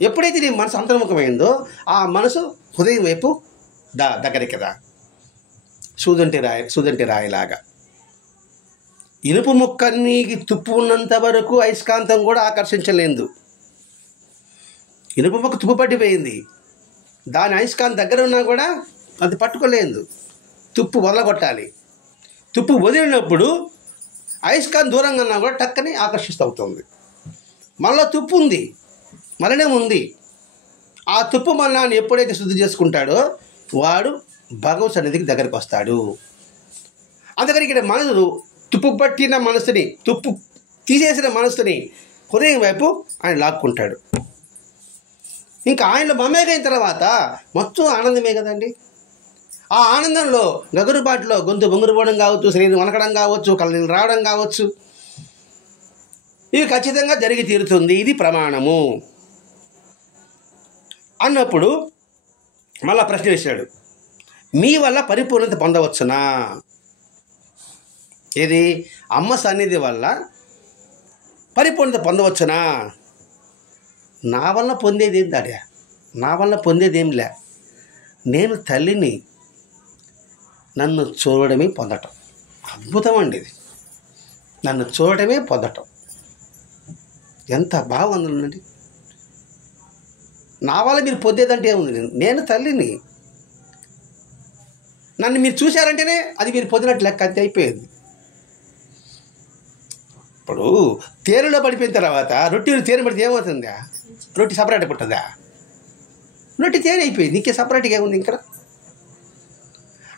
ఎప్పుడైతే నీ మనసు అంతర్ముఖమైందో ఆ మనసు హృదయం వైపు దగ్గరికి రా. సూదంటి రాయిలాగా. ఇనుపు ముక్క నీకు తుప్పు ఉన్నంత వరకు అయస్కాంతం కూడా ఆకర్షించలేదు. ఇనుపు ముక్క తుప్పు పట్టిపోయింది, దాని అయస్కాంతం దగ్గర ఉన్నా కూడా అది పట్టుకోలేదు. తుప్పు వదలగొట్టాలి. తుప్పు వదిలినప్పుడు అయస్కాంతం దూరంగా ఉన్నా కూడా టక్కని ఆకర్షిస్తూ అవుతుంది. మనలో తుప్పు ఉంది, మలినం ఉంది. ఆ తుప్పు మలినాన్ని ఎప్పుడైతే శుద్ధి చేసుకుంటాడో వాడు భగవత్ సన్నిధికి దగ్గరికి వస్తాడు. అందుకని ఇక్కడ మనసు తుప్పు పట్టిన మనసుని, తుప్పు తీసేసిన మనసుని హృదయం వైపు ఆయన లాక్కుంటాడు. ఇంకా ఆయనలో మమేకైన తర్వాత మొత్తం ఆనందమే కదండి. ఆ ఆనందంలో గగురుబాటులో గొంతు బొంగురుపోవడం కావచ్చు, శరీరం వనకడం కావచ్చు, కళ్ళని రావడం కావచ్చు, ఇవి ఖచ్చితంగా జరిగి తీరుతుంది. ఇది ప్రమాణము అన్నప్పుడు మళ్ళా ప్రశ్న వేశాడు, మీ వల్ల పరిపూర్ణత పొందవచ్చునా? ఏది? అమ్మ సన్నిధి వల్ల పరిపూర్ణత పొందవచ్చునా? నా వల్ల పొందేది ఏం దాడా? నా వల్ల పొందేదేంలే. నేను తల్లిని, నన్ను చూడడమే పొందటం. అద్భుతం అండి ఇది. నన్ను చూడటమే పొందటం ఎంత బాగుందండి. నా వల్ల మీరు పొందేదంటే ఏముంది? నేను తల్లిని, నన్ను మీరు చూశారంటేనే అది మీరు పొందినట్టు లెక్క. అంతే అయిపోయింది. ఇప్పుడు తేనెలో పడిపోయిన తర్వాత రొట్టెలు తేనె పడితే ఏమవుతుందా? రొట్టె సపరేట్ పుట్టదా? రొట్టె తేనె అయిపోయింది, ఇంకే సపరేట్గా ఏముంది ఇక్కడ?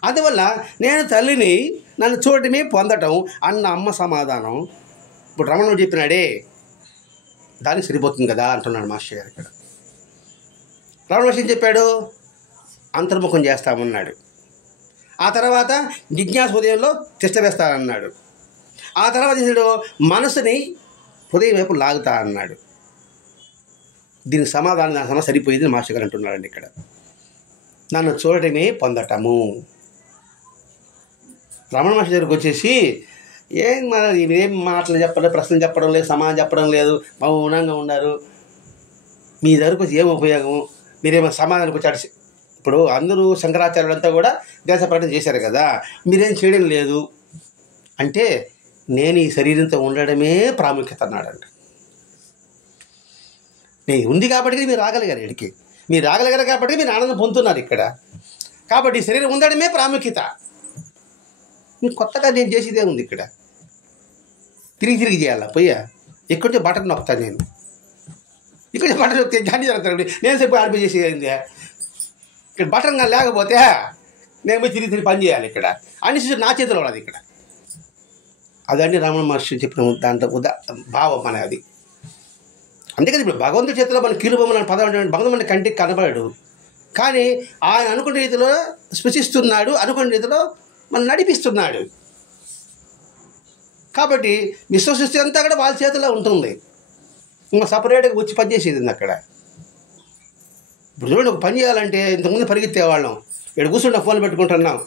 అందువల్ల నేను తల్లిని, నన్ను చూడటమే పొందటం అన్న అమ్మ సమాధానం ఇప్పుడు రమణుడు చెప్పినాడే దానికి సరిపోతుంది కదా అంటున్నాడు మాస్టర్ గారు ఇక్కడ. రమణ ఏం చెప్పాడు? అంతర్ముఖం చేస్తామన్నాడు. ఆ తర్వాత జిజ్ఞాస హృదయంలో తిష్ట వేస్తానన్నాడు. ఆ తర్వాత చేసాడు, మనసుని హృదయం వైపు లాగుతా అన్నాడు. దీనికి సమాధానం దాని సరిపోయింది మాస్టర్ గారు అంటున్నాడండి ఇక్కడ. నన్ను చూడటమే పొందటము. రమణ మహర్షి దగ్గరికి వచ్చేసి ఏం మాటలు చెప్పడం, ప్రశ్నలు చెప్పడం లేదు, సమాధానం చెప్పడం లేదు, మౌనంగా ఉన్నారు. మీ దగ్గరకు వచ్చి ఏం ఉపయోగం? మీరేమో సమాధానానికి వచ్చాడు. ఇప్పుడు అందరూ శంకరాచార్యులంతా కూడా దేశ పర్యటన చేశారు కదా, మీరేం చేయడం లేదు అంటే నేను ఈ శరీరంతో ఉండడమే ప్రాముఖ్యత అన్నాడంట. నేను ఉంది కాబట్టి మీరు రాగలిగారు ఇక్కడికి, మీరు రాగలిగారు కాబట్టి మీరు ఆనందం పొందుతున్నారు ఇక్కడ. కాబట్టి ఈ శరీరం ఉండడమే ప్రాముఖ్యత. మీకు కొత్తగా నేను చేసేదే ఉంది ఇక్కడ. తిరిగి చేయాలా? పోయా ఎక్కడితో బటన్ నొక్కుతాను నేను, ఇక్కడ బటన్ నొక్కితే గాంధీ జరుగుతాడు. నేను చెప్పి ఆర్పి చేసేది ఇక్కడ బటన్ లేకపోతే నేను పోయి తిరిగి పని చేయాలి ఇక్కడ. అన్ని నా చేతిలో ఉన్నది ఇక్కడ. అదండి రమణ మహర్షి చెప్పిన దాంట్లో భావం అనేది. అందుకని ఇప్పుడు భగవంతుడి చేతిలో మన కీలుబొమ్మని పదం భగవంతుడు మన కంటికి కనబడడు, కానీ ఆయన అనుకున్న రీతిలో స్పృశిస్తున్నాడు, అనుకున్న రీతిలో మనం నడిపిస్తున్నాడు. కాబట్టి విశ్వసృష్టి అంతా కూడా వాళ్ళ చేతిలో ఉంటుంది. ఇంకా సపరేట్గా వచ్చి పని చేసేది అక్కడ. ఇప్పుడు చూడండి, ఒక పని చేయాలంటే ఇంతకుముందు పరిగెత్తేవాళ్ళం, ఇక్కడ కూర్చుంటాం, ఫోన్ పెట్టుకుంటున్నాం,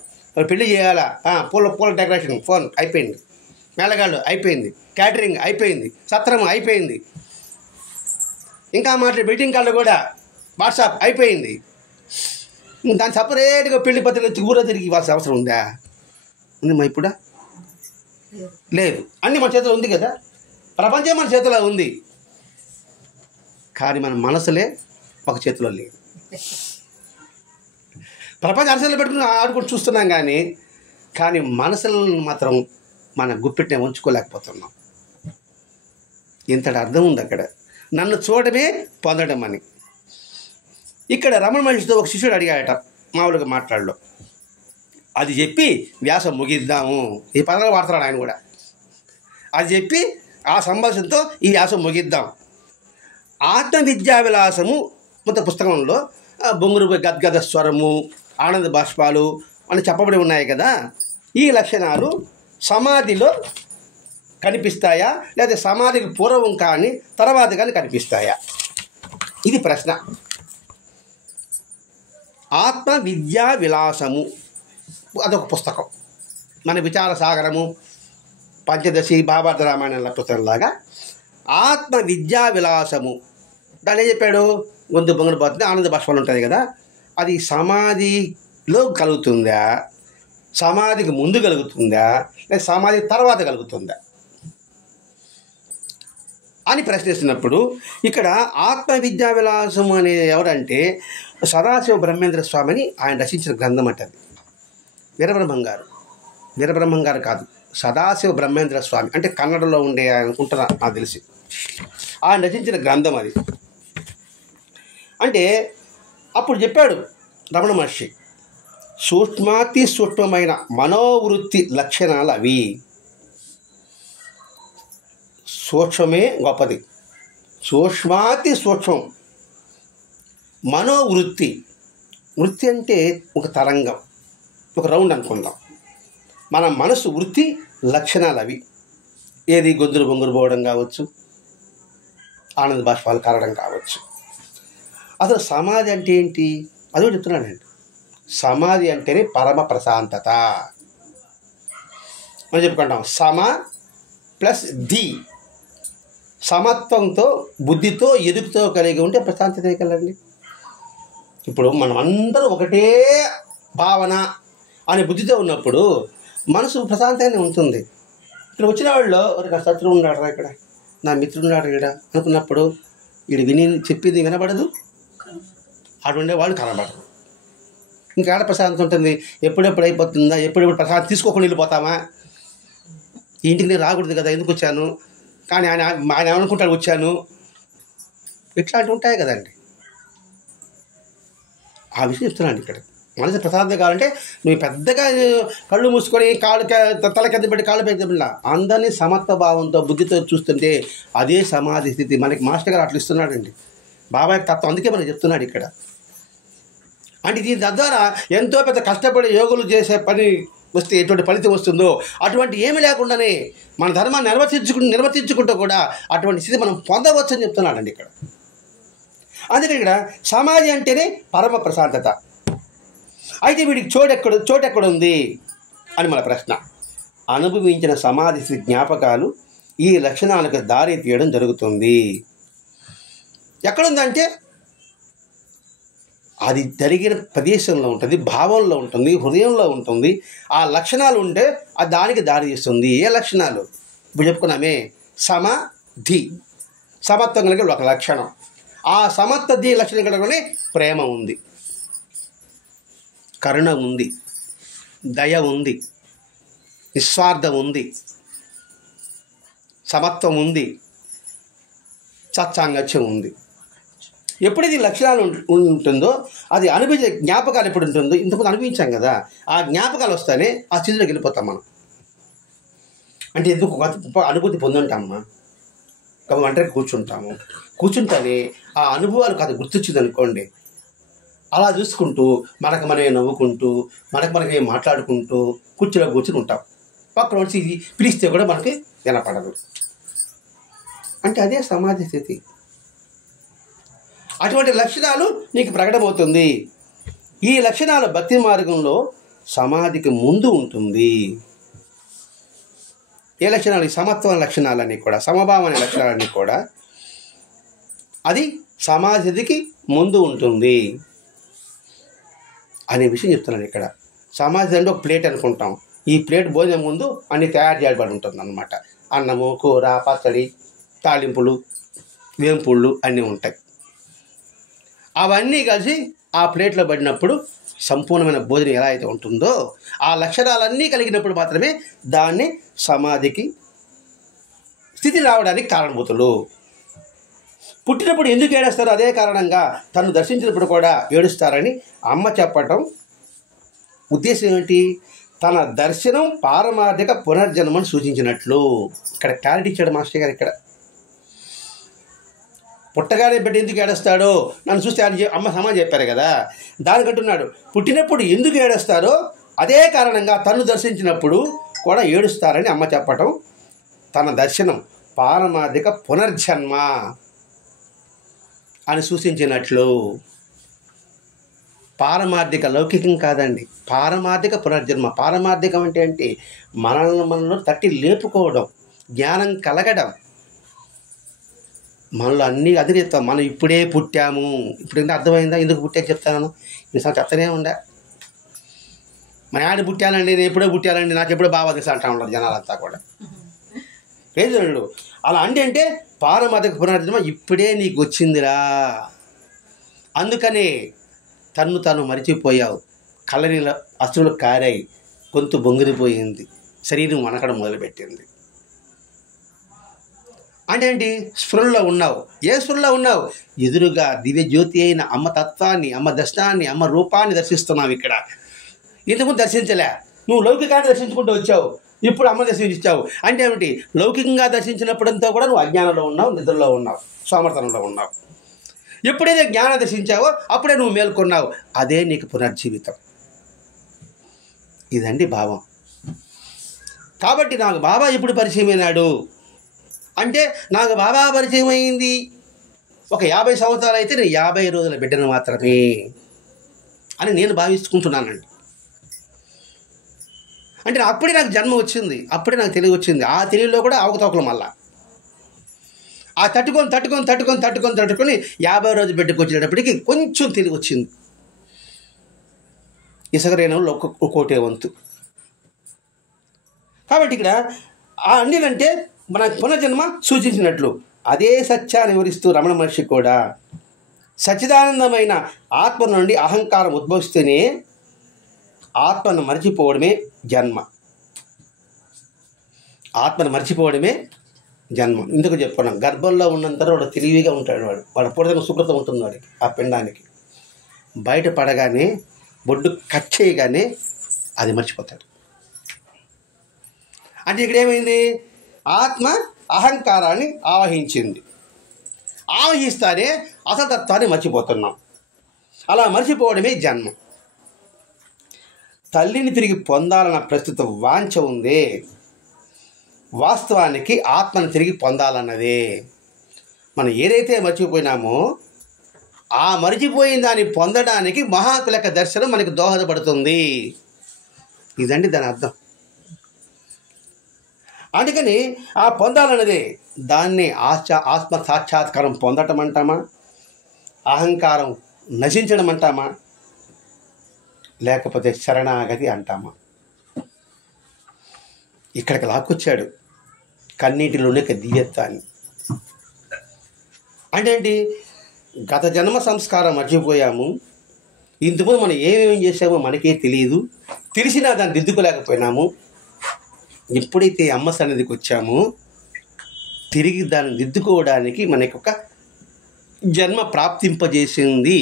పెళ్లి చేయాలా, పూల డెకరేషన్ ఫోన్ అయిపోయింది, మేళగాళ్ళు అయిపోయింది, క్యాటరింగ్ అయిపోయింది, సత్రం అయిపోయింది, ఇంకా మాట్లాడే మీటింగ్ కార్డు కూడా వాట్సాప్ అయిపోయింది. దాన్ని సపరేట్గా పెళ్లి పత్రిక వచ్చి ఊరో తిరిగి ఇవ్వాల్సిన అవసరం ఉందా? ఉందమ్మా ఇప్పుడా? లేదు. అన్నీ మన చేతిలో ఉంది కదా, ప్రపంచం మన చేతిలో ఉంది. కానీ మన మనసులే ఒక చేతిలో లేదు. ప్రపంచ అరసలు పెట్టుకుని ఆడుకుంటూ చూస్తున్నాం కానీ మనసులను మాత్రం మన గుప్పెట్నే ఉంచుకోలేకపోతున్నాం. ఇంతటి అర్థం ఉంది అక్కడ. నన్ను చూడటమే పొందడం అని. ఇక్కడ రమణ మహర్షితో ఒక శిష్యుడు అడిగాడట మామూలుగా మాట్లాడలో. అది చెప్పి వ్యాసం ముగిద్దాము. ఈ పదాలు వాడుతున్నాడు ఆయన కూడా. అది చెప్పి ఆ సంభాషణతో ఈ వ్యాసం ముగిద్దాం. ఆత్మవిద్యా విలాసము మొత్తం పుస్తకంలో బొంగురు గద్గద స్వరము, ఆనంద బాష్పాలు అని చెప్పబడి ఉన్నాయి కదా. ఈ లక్షణాలు సమాధిలో కనిపిస్తాయా, లేదా సమాధికి పూర్వం కానీ తర్వాత కానీ కనిపిస్తాయా? ఇది ప్రశ్న. ఆత్మ విద్యా విలాసము అదొక పుస్తకం. మన విచార సాగరము, పంచదశి, భావార్థ రామాయణ పుస్తకంలాగా ఆత్మ విద్యా విలాసము. దాన్ని ఏం చెప్పాడు? గొంతు బొంగురు పోతుంది, ఆనంద బాష్పాలు ఉంటుంది కదా, అది సమాధిలో కలుగుతుందా, సమాధికి ముందు కలుగుతుందా, లేదా సమాధి తర్వాత కలుగుతుందా అని ప్రశ్నిస్తున్నప్పుడు ఇక్కడ ఆత్మ విద్యా విలాసం అనేది ఎవరంటే సదాశివ బ్రహ్మేంద్ర స్వామిని ఆయన రచించిన గ్రంథం అంటది. వీరబ్రహ్మం గారు కాదు, సదాశివ బ్రహ్మేంద్ర స్వామి అంటే కన్నడలో ఉండే ఆయన అనుకుంటున్నా నాకు తెలిసి. ఆయన రచించిన గ్రంథం అది. అంటే అప్పుడు చెప్పాడు రమణ మహర్షి, సూక్ష్మాతి సూక్ష్మమైన మనోవృత్తి లక్షణాలు అవి. సూక్ష్మమే గొప్పది, సూక్ష్మాతి సూక్ష్మం. మనోవృత్తి, వృత్తి అంటే ఒక తరంగం, ఒక రౌండ్ అనుకుందాం. మన మనసు వృత్తి లక్షణాలు అవి. ఏది గొంతులు బొంగులు పోవడం కావచ్చు, ఆనంద బాష్పాలు కారడం కావచ్చు. అసలు సమాధి అంటే ఏంటి అది కూడా చెప్తున్నానండి. సమాధి అంటేనే పరమ ప్రశాంతత. మనం చెప్పుకుంటాం సమ ప్లస్ ధి, సమత్వంతో బుద్ధితో ఎదుగుతో కలిగి ఉంటే ప్రశాంతత కలండి. ఇప్పుడు మనం అందరూ ఒకటే భావన అనే బుద్ధితో ఉన్నప్పుడు మనసు ప్రశాంతంగానే ఉంటుంది. ఇక్కడ వచ్చిన వాళ్ళు ఒక శత్రువు ఉన్నాడు, ఇక్కడ నా మిత్రుడు ఉన్నాడు ఇక్కడ అనుకున్నప్పుడు వీడు చెప్పింది వినబడదు, అటువంటి వాళ్ళు కనబడరు. ఇంకా ఆడ ప్రశాంతం ఉంటుంది. ఎప్పుడెప్పుడు అయిపోతుందా, ఎప్పుడెప్పుడు ప్రశాంతం తీసుకోకుండా వెళ్ళిపోతామా, ఇంటికి నేను రాకూడదు కదా, ఎందుకు వచ్చాను, కానీ ఆయన ఏమనుకుంటాడు వచ్చాను, ఇట్లాంటివి ఉంటాయి కదండి. ఆ విషయం చెప్తున్నాను ఇక్కడ. మనసు ప్రశాంతం కావాలంటే నువ్వు పెద్దగా కళ్ళు మూసుకొని కాళ్ళు తల కింద పెట్టి కాళ్ళు పెట్టి అందరినీ సమత్వ భావంతో బుద్ధితో చూస్తుంటే అదే సమాధి స్థితి. మనకి మాస్టర్ గారు అట్లా ఇస్తున్నాడండి, బాబాయ్ తత్వం. అందుకే మనకు చెప్తున్నాడు ఇక్కడ. అంటే దీని తద్వారా ఎంతో పెద్ద కష్టపడి యోగులు చేసే పని వస్తే ఎటువంటి ఫలితం వస్తుందో అటువంటి ఏమి లేకుండానే మన ధర్మాన్ని నిర్వర్తించుకుంటూ కూడా అటువంటి స్థితి మనం పొందవచ్చు అని చెప్తున్నాడండి ఇక్కడ. అందుకని ఇక్కడ సమాధి అంటేనే పరమ ప్రశాంతత. అయితే వీడికి చోటెక్కడ ఉంది అని మన ప్రశ్న. అనుభవించిన సమాధి స్థితి జ్ఞాపకాలు ఈ లక్షణాలకు దారి తీయడం జరుగుతుంది. ఎక్కడుందంటే అది జరిగిన ప్రదేశంలో ఉంటుంది, భావంలో ఉంటుంది, హృదయంలో ఉంటుంది. ఆ లక్షణాలు ఉంటే అది దానికి దారి తీస్తుంది. ఏ లక్షణాలు ఇప్పుడు చెప్పుకున్నామే, సమధి, సమత్వం కలిగే ఒక లక్షణం. ఆ సమత్వధి లక్షణం కలిగిన ప్రేమ ఉంది, కరుణ ఉంది, దయ ఉంది, నిస్వార్థం ఉంది, సమత్వం ఉంది, సత్సాంగత్యం ఉంది. ఎప్పుడైతే లక్షణాలు ఉంటుందో అది అనుభవించే జ్ఞాపకాలు ఎప్పుడు ఉంటుందో, ఇంతకుముందు అనుభవించాం కదా, ఆ జ్ఞాపకాలు వస్తేనే ఆ స్థితిలోకి వెళ్ళిపోతాం మనం. అంటే ఎందుకు అనుభూతి పొందుంటామమ్మా, ఒంటరికి కూర్చుంటేనే ఆ అనుభవాలు కాదు గుర్తొచ్చింది అనుకోండి, అలా చూసుకుంటూ మనకు మనమే నవ్వుకుంటూ మనకే మాట్లాడుకుంటూ కుర్చీలో కూర్చుని ఉంటాం. పక్కన వచ్చి ఇది పిలిస్తే కూడా మనకి వినపడదు. అంటే అదే సమాధి స్థితి. అటువంటి లక్షణాలు నీకు ప్రకటమవుతుంది. ఈ లక్షణాలు భక్తి మార్గంలో సమాధికి ముందు ఉంటుంది. ఏ లక్షణాలు? ఈ సమత్వ లక్షణాలన్నీ కూడా, సమభావం అనే లక్షణాలన్నీ కూడా అది సమాధికి ముందు ఉంటుంది అనే విషయం చెప్తున్నాను ఇక్కడ. సమాధి అంటే ఒక ప్లేట్ అనుకుంటాం. ఈ ప్లేట్ భోజనం ముందు అన్ని తయారు చేయబడి ఉంటుంది అన్నమాట. అన్నము, కూర, పచ్చడి, తాలింపులు, వేంపుళ్ళు అన్నీ ఉంటాయి. అవన్నీ కలిసి ఆ ప్లేట్లో పడినప్పుడు సంపూర్ణమైన భోజనం ఎలా అయితే ఉంటుందో ఆ లక్షణాలన్నీ కలిగినప్పుడు మాత్రమే దాన్ని సమాధికి స్థితి రావడానికి కారణభూతులు. పుట్టినప్పుడు ఎందుకు ఏడుస్తారు? అదే కారణంగా తను దర్శించినప్పుడు కూడా ఏడుస్తారని అమ్మ చెప్పటం ఉద్దేశం ఏంటి? తన దర్శనం పారమార్థిక పునర్జన్మని సూచించినట్లు. ఇక్కడ క్లారిటీ ఇచ్చాడు మాస్టర్ గారు. ఇక్కడ పుట్టగానే బిడ్డ ఎందుకు ఏడుస్తాడో నన్ను చూస్తే ఆయన అమ్మ సమాజం చెప్పారు కదా, దానికంటున్నాడు పుట్టినప్పుడు ఎందుకు ఏడుస్తారో అదే కారణంగా తను దర్శించినప్పుడు కూడా ఏడుస్తారని అమ్మ చెప్పటం తన దర్శనం పారమార్థిక పునర్జన్మ అని సూచించినట్లు. పారమార్థిక లౌకికం కాదండి, పారమార్థిక పునర్జన్మ. పారమార్థికం అంటే మనలో తట్టి లేపుకోవడం, జ్ఞానం కలగడం. మనలో అన్నీ అదిరిస్తాం. మనం ఇప్పుడే పుట్టాము, ఇప్పుడు ఇంకా అర్థమైందా ఎందుకు పుట్టాను చెప్తాను. ఈసారి చెప్తానే ఉండే మా ఆడ పుట్టానండి, నేను ఎప్పుడో పుట్టానండి, నాకు ఎప్పుడో బాగా తెలుసు అంటా ఉంటారు జనాలంతా కూడా. లేదు అలా అంటే పారమార్థిక పునర్జన్మ ఇప్పుడే నీకు వచ్చిందిరా. అందుకనే తన్ను తాను మరిచిపోయావు, కళ్ళనీళ్ళ అశ్రులు కారాయి, గొంతు బొంగిరిపోయింది, శరీరం వనకడం మొదలుపెట్టింది. అంటే ఏంటి? స్పృహలో ఉన్నావు. ఏ స్పృహలో ఉన్నావు? ఎదురుగా దివ్యజ్యోతి అయిన అమ్మ తత్వాన్ని, అమ్మ దర్శనాన్ని, అమ్మ రూపాన్ని దర్శిస్తున్నావు. ఇక్కడ ఇంతకుముందు దర్శించలే, నువ్వు లౌకికాన్ని దర్శించుకుంటూ వచ్చావు, ఇప్పుడు అమ్మ దర్శించావు. అంటే ఏమిటి? లౌకికంగా దర్శించినప్పుడంతా కూడా నువ్వు అజ్ఞానంలో ఉన్నావు, నిద్రలో ఉన్నావు, సోమర్థనంలో ఉన్నావు. ఎప్పుడైతే జ్ఞానం దర్శించావో అప్పుడే నువ్వు మేల్కొన్నావు. అదే నీకు పునర్జీవితం. ఇదండి భావం. కాబట్టి నాకు బాబా ఎప్పుడు పరిచయం అయినాడు అంటే, నాకు బాబా పరిచయం అయింది ఒక 50 సంవత్సరాలు అయితే నేను 50 రోజుల బిడ్డను మాత్రమే అని నేను భావించుకుంటున్నానండి. అంటే అప్పుడే నాకు జన్మ వచ్చింది, అప్పుడే నాకు తెలివి వచ్చింది. ఆ తెలివిలో కూడా అవకతవకలు మళ్ళా ఆ తట్టుకొని 50 రోజుల బిడ్డకు వచ్చేటప్పటికి కొంచెం తెలివి వచ్చింది. ఇసుక రేణువులు ఒక్కోటే వంతు. కాబట్టి ఇక్కడ ఆ అండినంటే మన పునర్జన్మ సూచించినట్లు అదే సత్యాన్ని వివరిస్తూ రమణ మహర్షి కూడా సచ్చిదానందమైన ఆత్మ నుండి అహంకారం ఉద్భవిస్తేనే ఆత్మను మర్చిపోవడమే జన్మ. ఆత్మను మర్చిపోవడమే జన్మ. ఇందుకు చెప్పుకున్నాం, గర్భంలో ఉన్నంత వాడు తెలివిగా ఉంటాడు, వాడు పూర్తిగా సుకృత ఉంటుంది వాడికి, ఆ పిండానికి. బయట పడగానే బొడ్డు కట్ చేయగానే అది మర్చిపోతాడు. అంటే ఇక్కడ ఏమైంది? ఆత్మ అహంకారాన్ని ఆవహించింది. ఆవహిస్తానే అసలు తత్వాన్ని మర్చిపోతున్నాం. అలా మర్చిపోవడమే జన్మ. తల్లిని తిరిగి పొందాలన్న ప్రస్తుత వాంఛ ఉందే, వాస్తవానికి ఆత్మను తిరిగి పొందాలన్నదే. మనం ఏదైతే మర్చిపోయినామో ఆ మర్చిపోయిన దాన్ని పొందడానికి మహాత్ముల యొక్క దర్శనం మనకు దోహదపడుతుంది. ఇదండి దాని అర్థం. అందుకని ఆ పొందాలన్నదే, దాన్ని ఆత్మ సాక్షాత్కారం పొందటం అంటామా, అహంకారం నశించడం అంటామా, లేకపోతే శరణాగతి అంటామా? ఇక్కడికి లాక్కొచ్చాడు కన్నీటిలోనే దివ్యత్వాన్ని. అంటే ఏంటి? గత జన్మ సంస్కారం మర్చిపోయాము, ఇంతకుముందు మనం ఏమేమి చేసామో మనకే తెలియదు, తెలిసినా దాన్ని దిద్దుకోలేకపోయినాము. ఎప్పుడైతే అమ్మ సన్నిధికి వచ్చామో తిరిగి దాన్ని దిద్దుకోవడానికి మనకి ఒక జన్మ ప్రాప్తింపజేసింది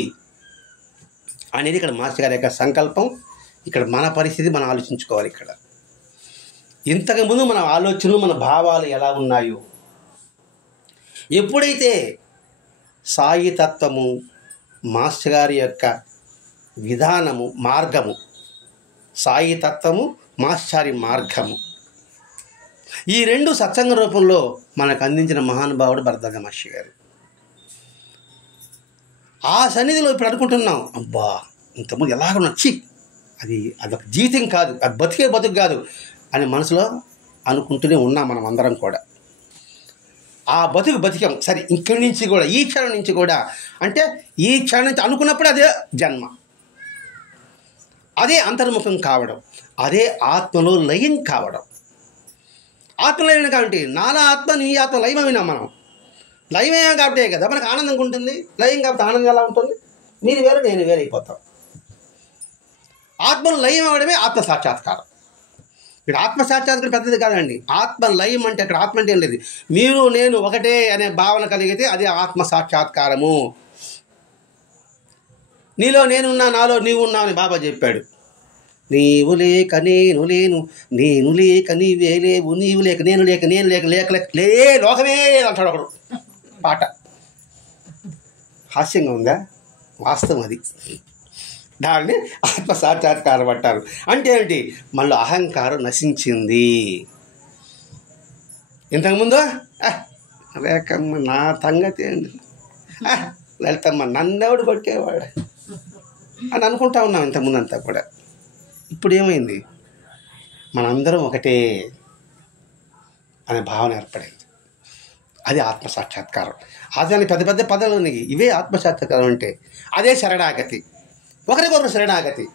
అనేది ఇక్కడ మాస్టర్ గారి యొక్క సంకల్పం. ఇక్కడ మన పరిస్థితి మనం ఆలోచించుకోవాలి. ఇక్కడ ఇంతకుముందు మన ఆలోచనలు, మన భావాలు ఎలా ఉన్నాయో, ఎప్పుడైతే సాయి తత్వము, మాస్టర్ గారి యొక్క విధానము, మార్గము, సాయి తత్వము, మాస్టారి మార్గము, ఈ రెండు సత్సంగ రూపంలో మనకు అందించిన మహానుభావుడు భరద్వాజ మహర్షి గారు. ఆ సన్నిధిలో ఇప్పుడు అనుకుంటున్నాం, అబ్బా ఇంతకుముందు ఎలాగ నచ్చి అదొక జీవితం కాదు, అది బతుకు కాదు అని మనసులో అనుకుంటూనే ఉన్నాం మనం అందరం కూడా. ఆ బతికాం. సరే, ఇక్కడి నుంచి కూడా, ఈ క్షణం నుంచి కూడా, అంటే ఈ క్షణం నుంచి అనుకున్నప్పుడు అదే జన్మ, అదే అంతర్ముఖం కావడం, అదే ఆత్మలో లయం కావడం. ఆత్మలయం కాబట్టి నాలా ఆత్మ నీ ఆత్మ లయమైనా మనం లయమేం కాబట్టి కదా మనకు ఆనందంగా ఉంటుంది. లయం కాబట్టి ఆనందం ఎలా ఉంటుంది? మీరు వేరు, నేను వేరు అయిపోతాం. ఆత్మను లయం అవ్వడమే ఆత్మ సాక్షాత్కారం. ఇక్కడ ఆత్మ సాక్షాత్కారం పెద్దది కాదండి. ఆత్మ లయం అంటే అక్కడ ఆత్మ అంటే ఏం లేదు, మీరు నేను ఒకటే అనే భావన కలిగితే అది ఆత్మ సాక్షాత్కారము. నీలో నేనున్నా, నాలో నీవు ఉన్నావు అని బాబా చెప్పాడు. నీవు లేక నేను లేను, నేను లేక నీవే లేవు, నీవు లేక నేను లేక, నేను లేక లే లోకమే అంటాడు ఒకడు. పాట హాస్యంగా ఉందా? వాస్తవం అది. దాన్ని ఆత్మ సాక్షాత్కారం అంటారు. అంటే ఏంటి? మళ్ళీ అహంకారం నశించింది. ఇంతకుముందు రేకమ్మ నా సంగతి ఏంటి, లలితమ్మ నన్నెవడు కొట్టేవాడు అని అనుకుంటా ఉన్నాం ఇంతకుముందు అంతా కూడా. ఇప్పుడు ఏమైంది? మనందరం ఒకటే అనే భావన ఏర్పడింది. అది ఆత్మ సాక్షాత్కారం. అదే పెద్ద పెద్ద పదాలు ఉన్నాయి, ఇవే ఆత్మ సాక్షాత్కారం అంటే. అదే శరణాగతి, ఒకరికొకరు శరణాగతి.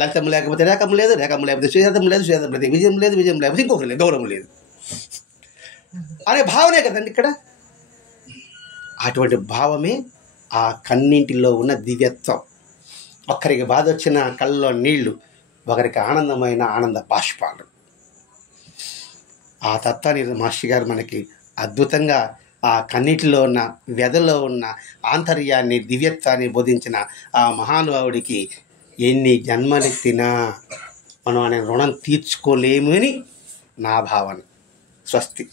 లలితమ్మ లేకపోతే రేఖమ్మ లేదు, రేఖమ్మ లేకపోతే శ్వేతం లేదు, శ్వేతం లేదు విజయం లేదు, విజయం లేకపోతే ఇంకొకరు లేదు, గౌరవం లేదు అనే భావనే కదండి ఇక్కడ. అటువంటి భావమే ఆ కన్నింటిలో ఉన్న దివ్యత్వం. ఒక్కరికి బాధ వచ్చిన కళ్ళలో నీళ్లు, ఒకరికి ఆనందమైన ఆనంద బాష్పాలు. ఆ తత్వాన్ని మాస్టర్ గారు మనకి అద్భుతంగా ఆ కన్నిటిలో ఉన్న వ్యధలో ఉన్న ఆంతర్యాన్ని, దివ్యత్వాన్ని బోధించిన ఆ మహానుభావుడికి ఎన్ని జన్మలెత్తినా మనం ఆయన రుణం తీర్చుకోలేము అని నా భావన. స్వస్తి.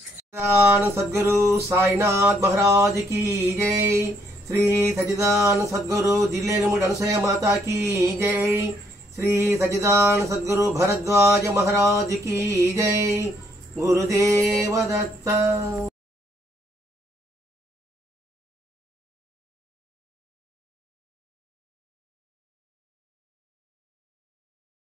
సద్గురు సాయినాథ్ మహారాజ్ की जय. श्री सच्चिदानंद सद्गुरु दिल्ली అనసూయ माता की जय. श्री सच्चिदानंद सद्गुरु भरद्वाज महाराज की जय. गुरुदेव दत्त.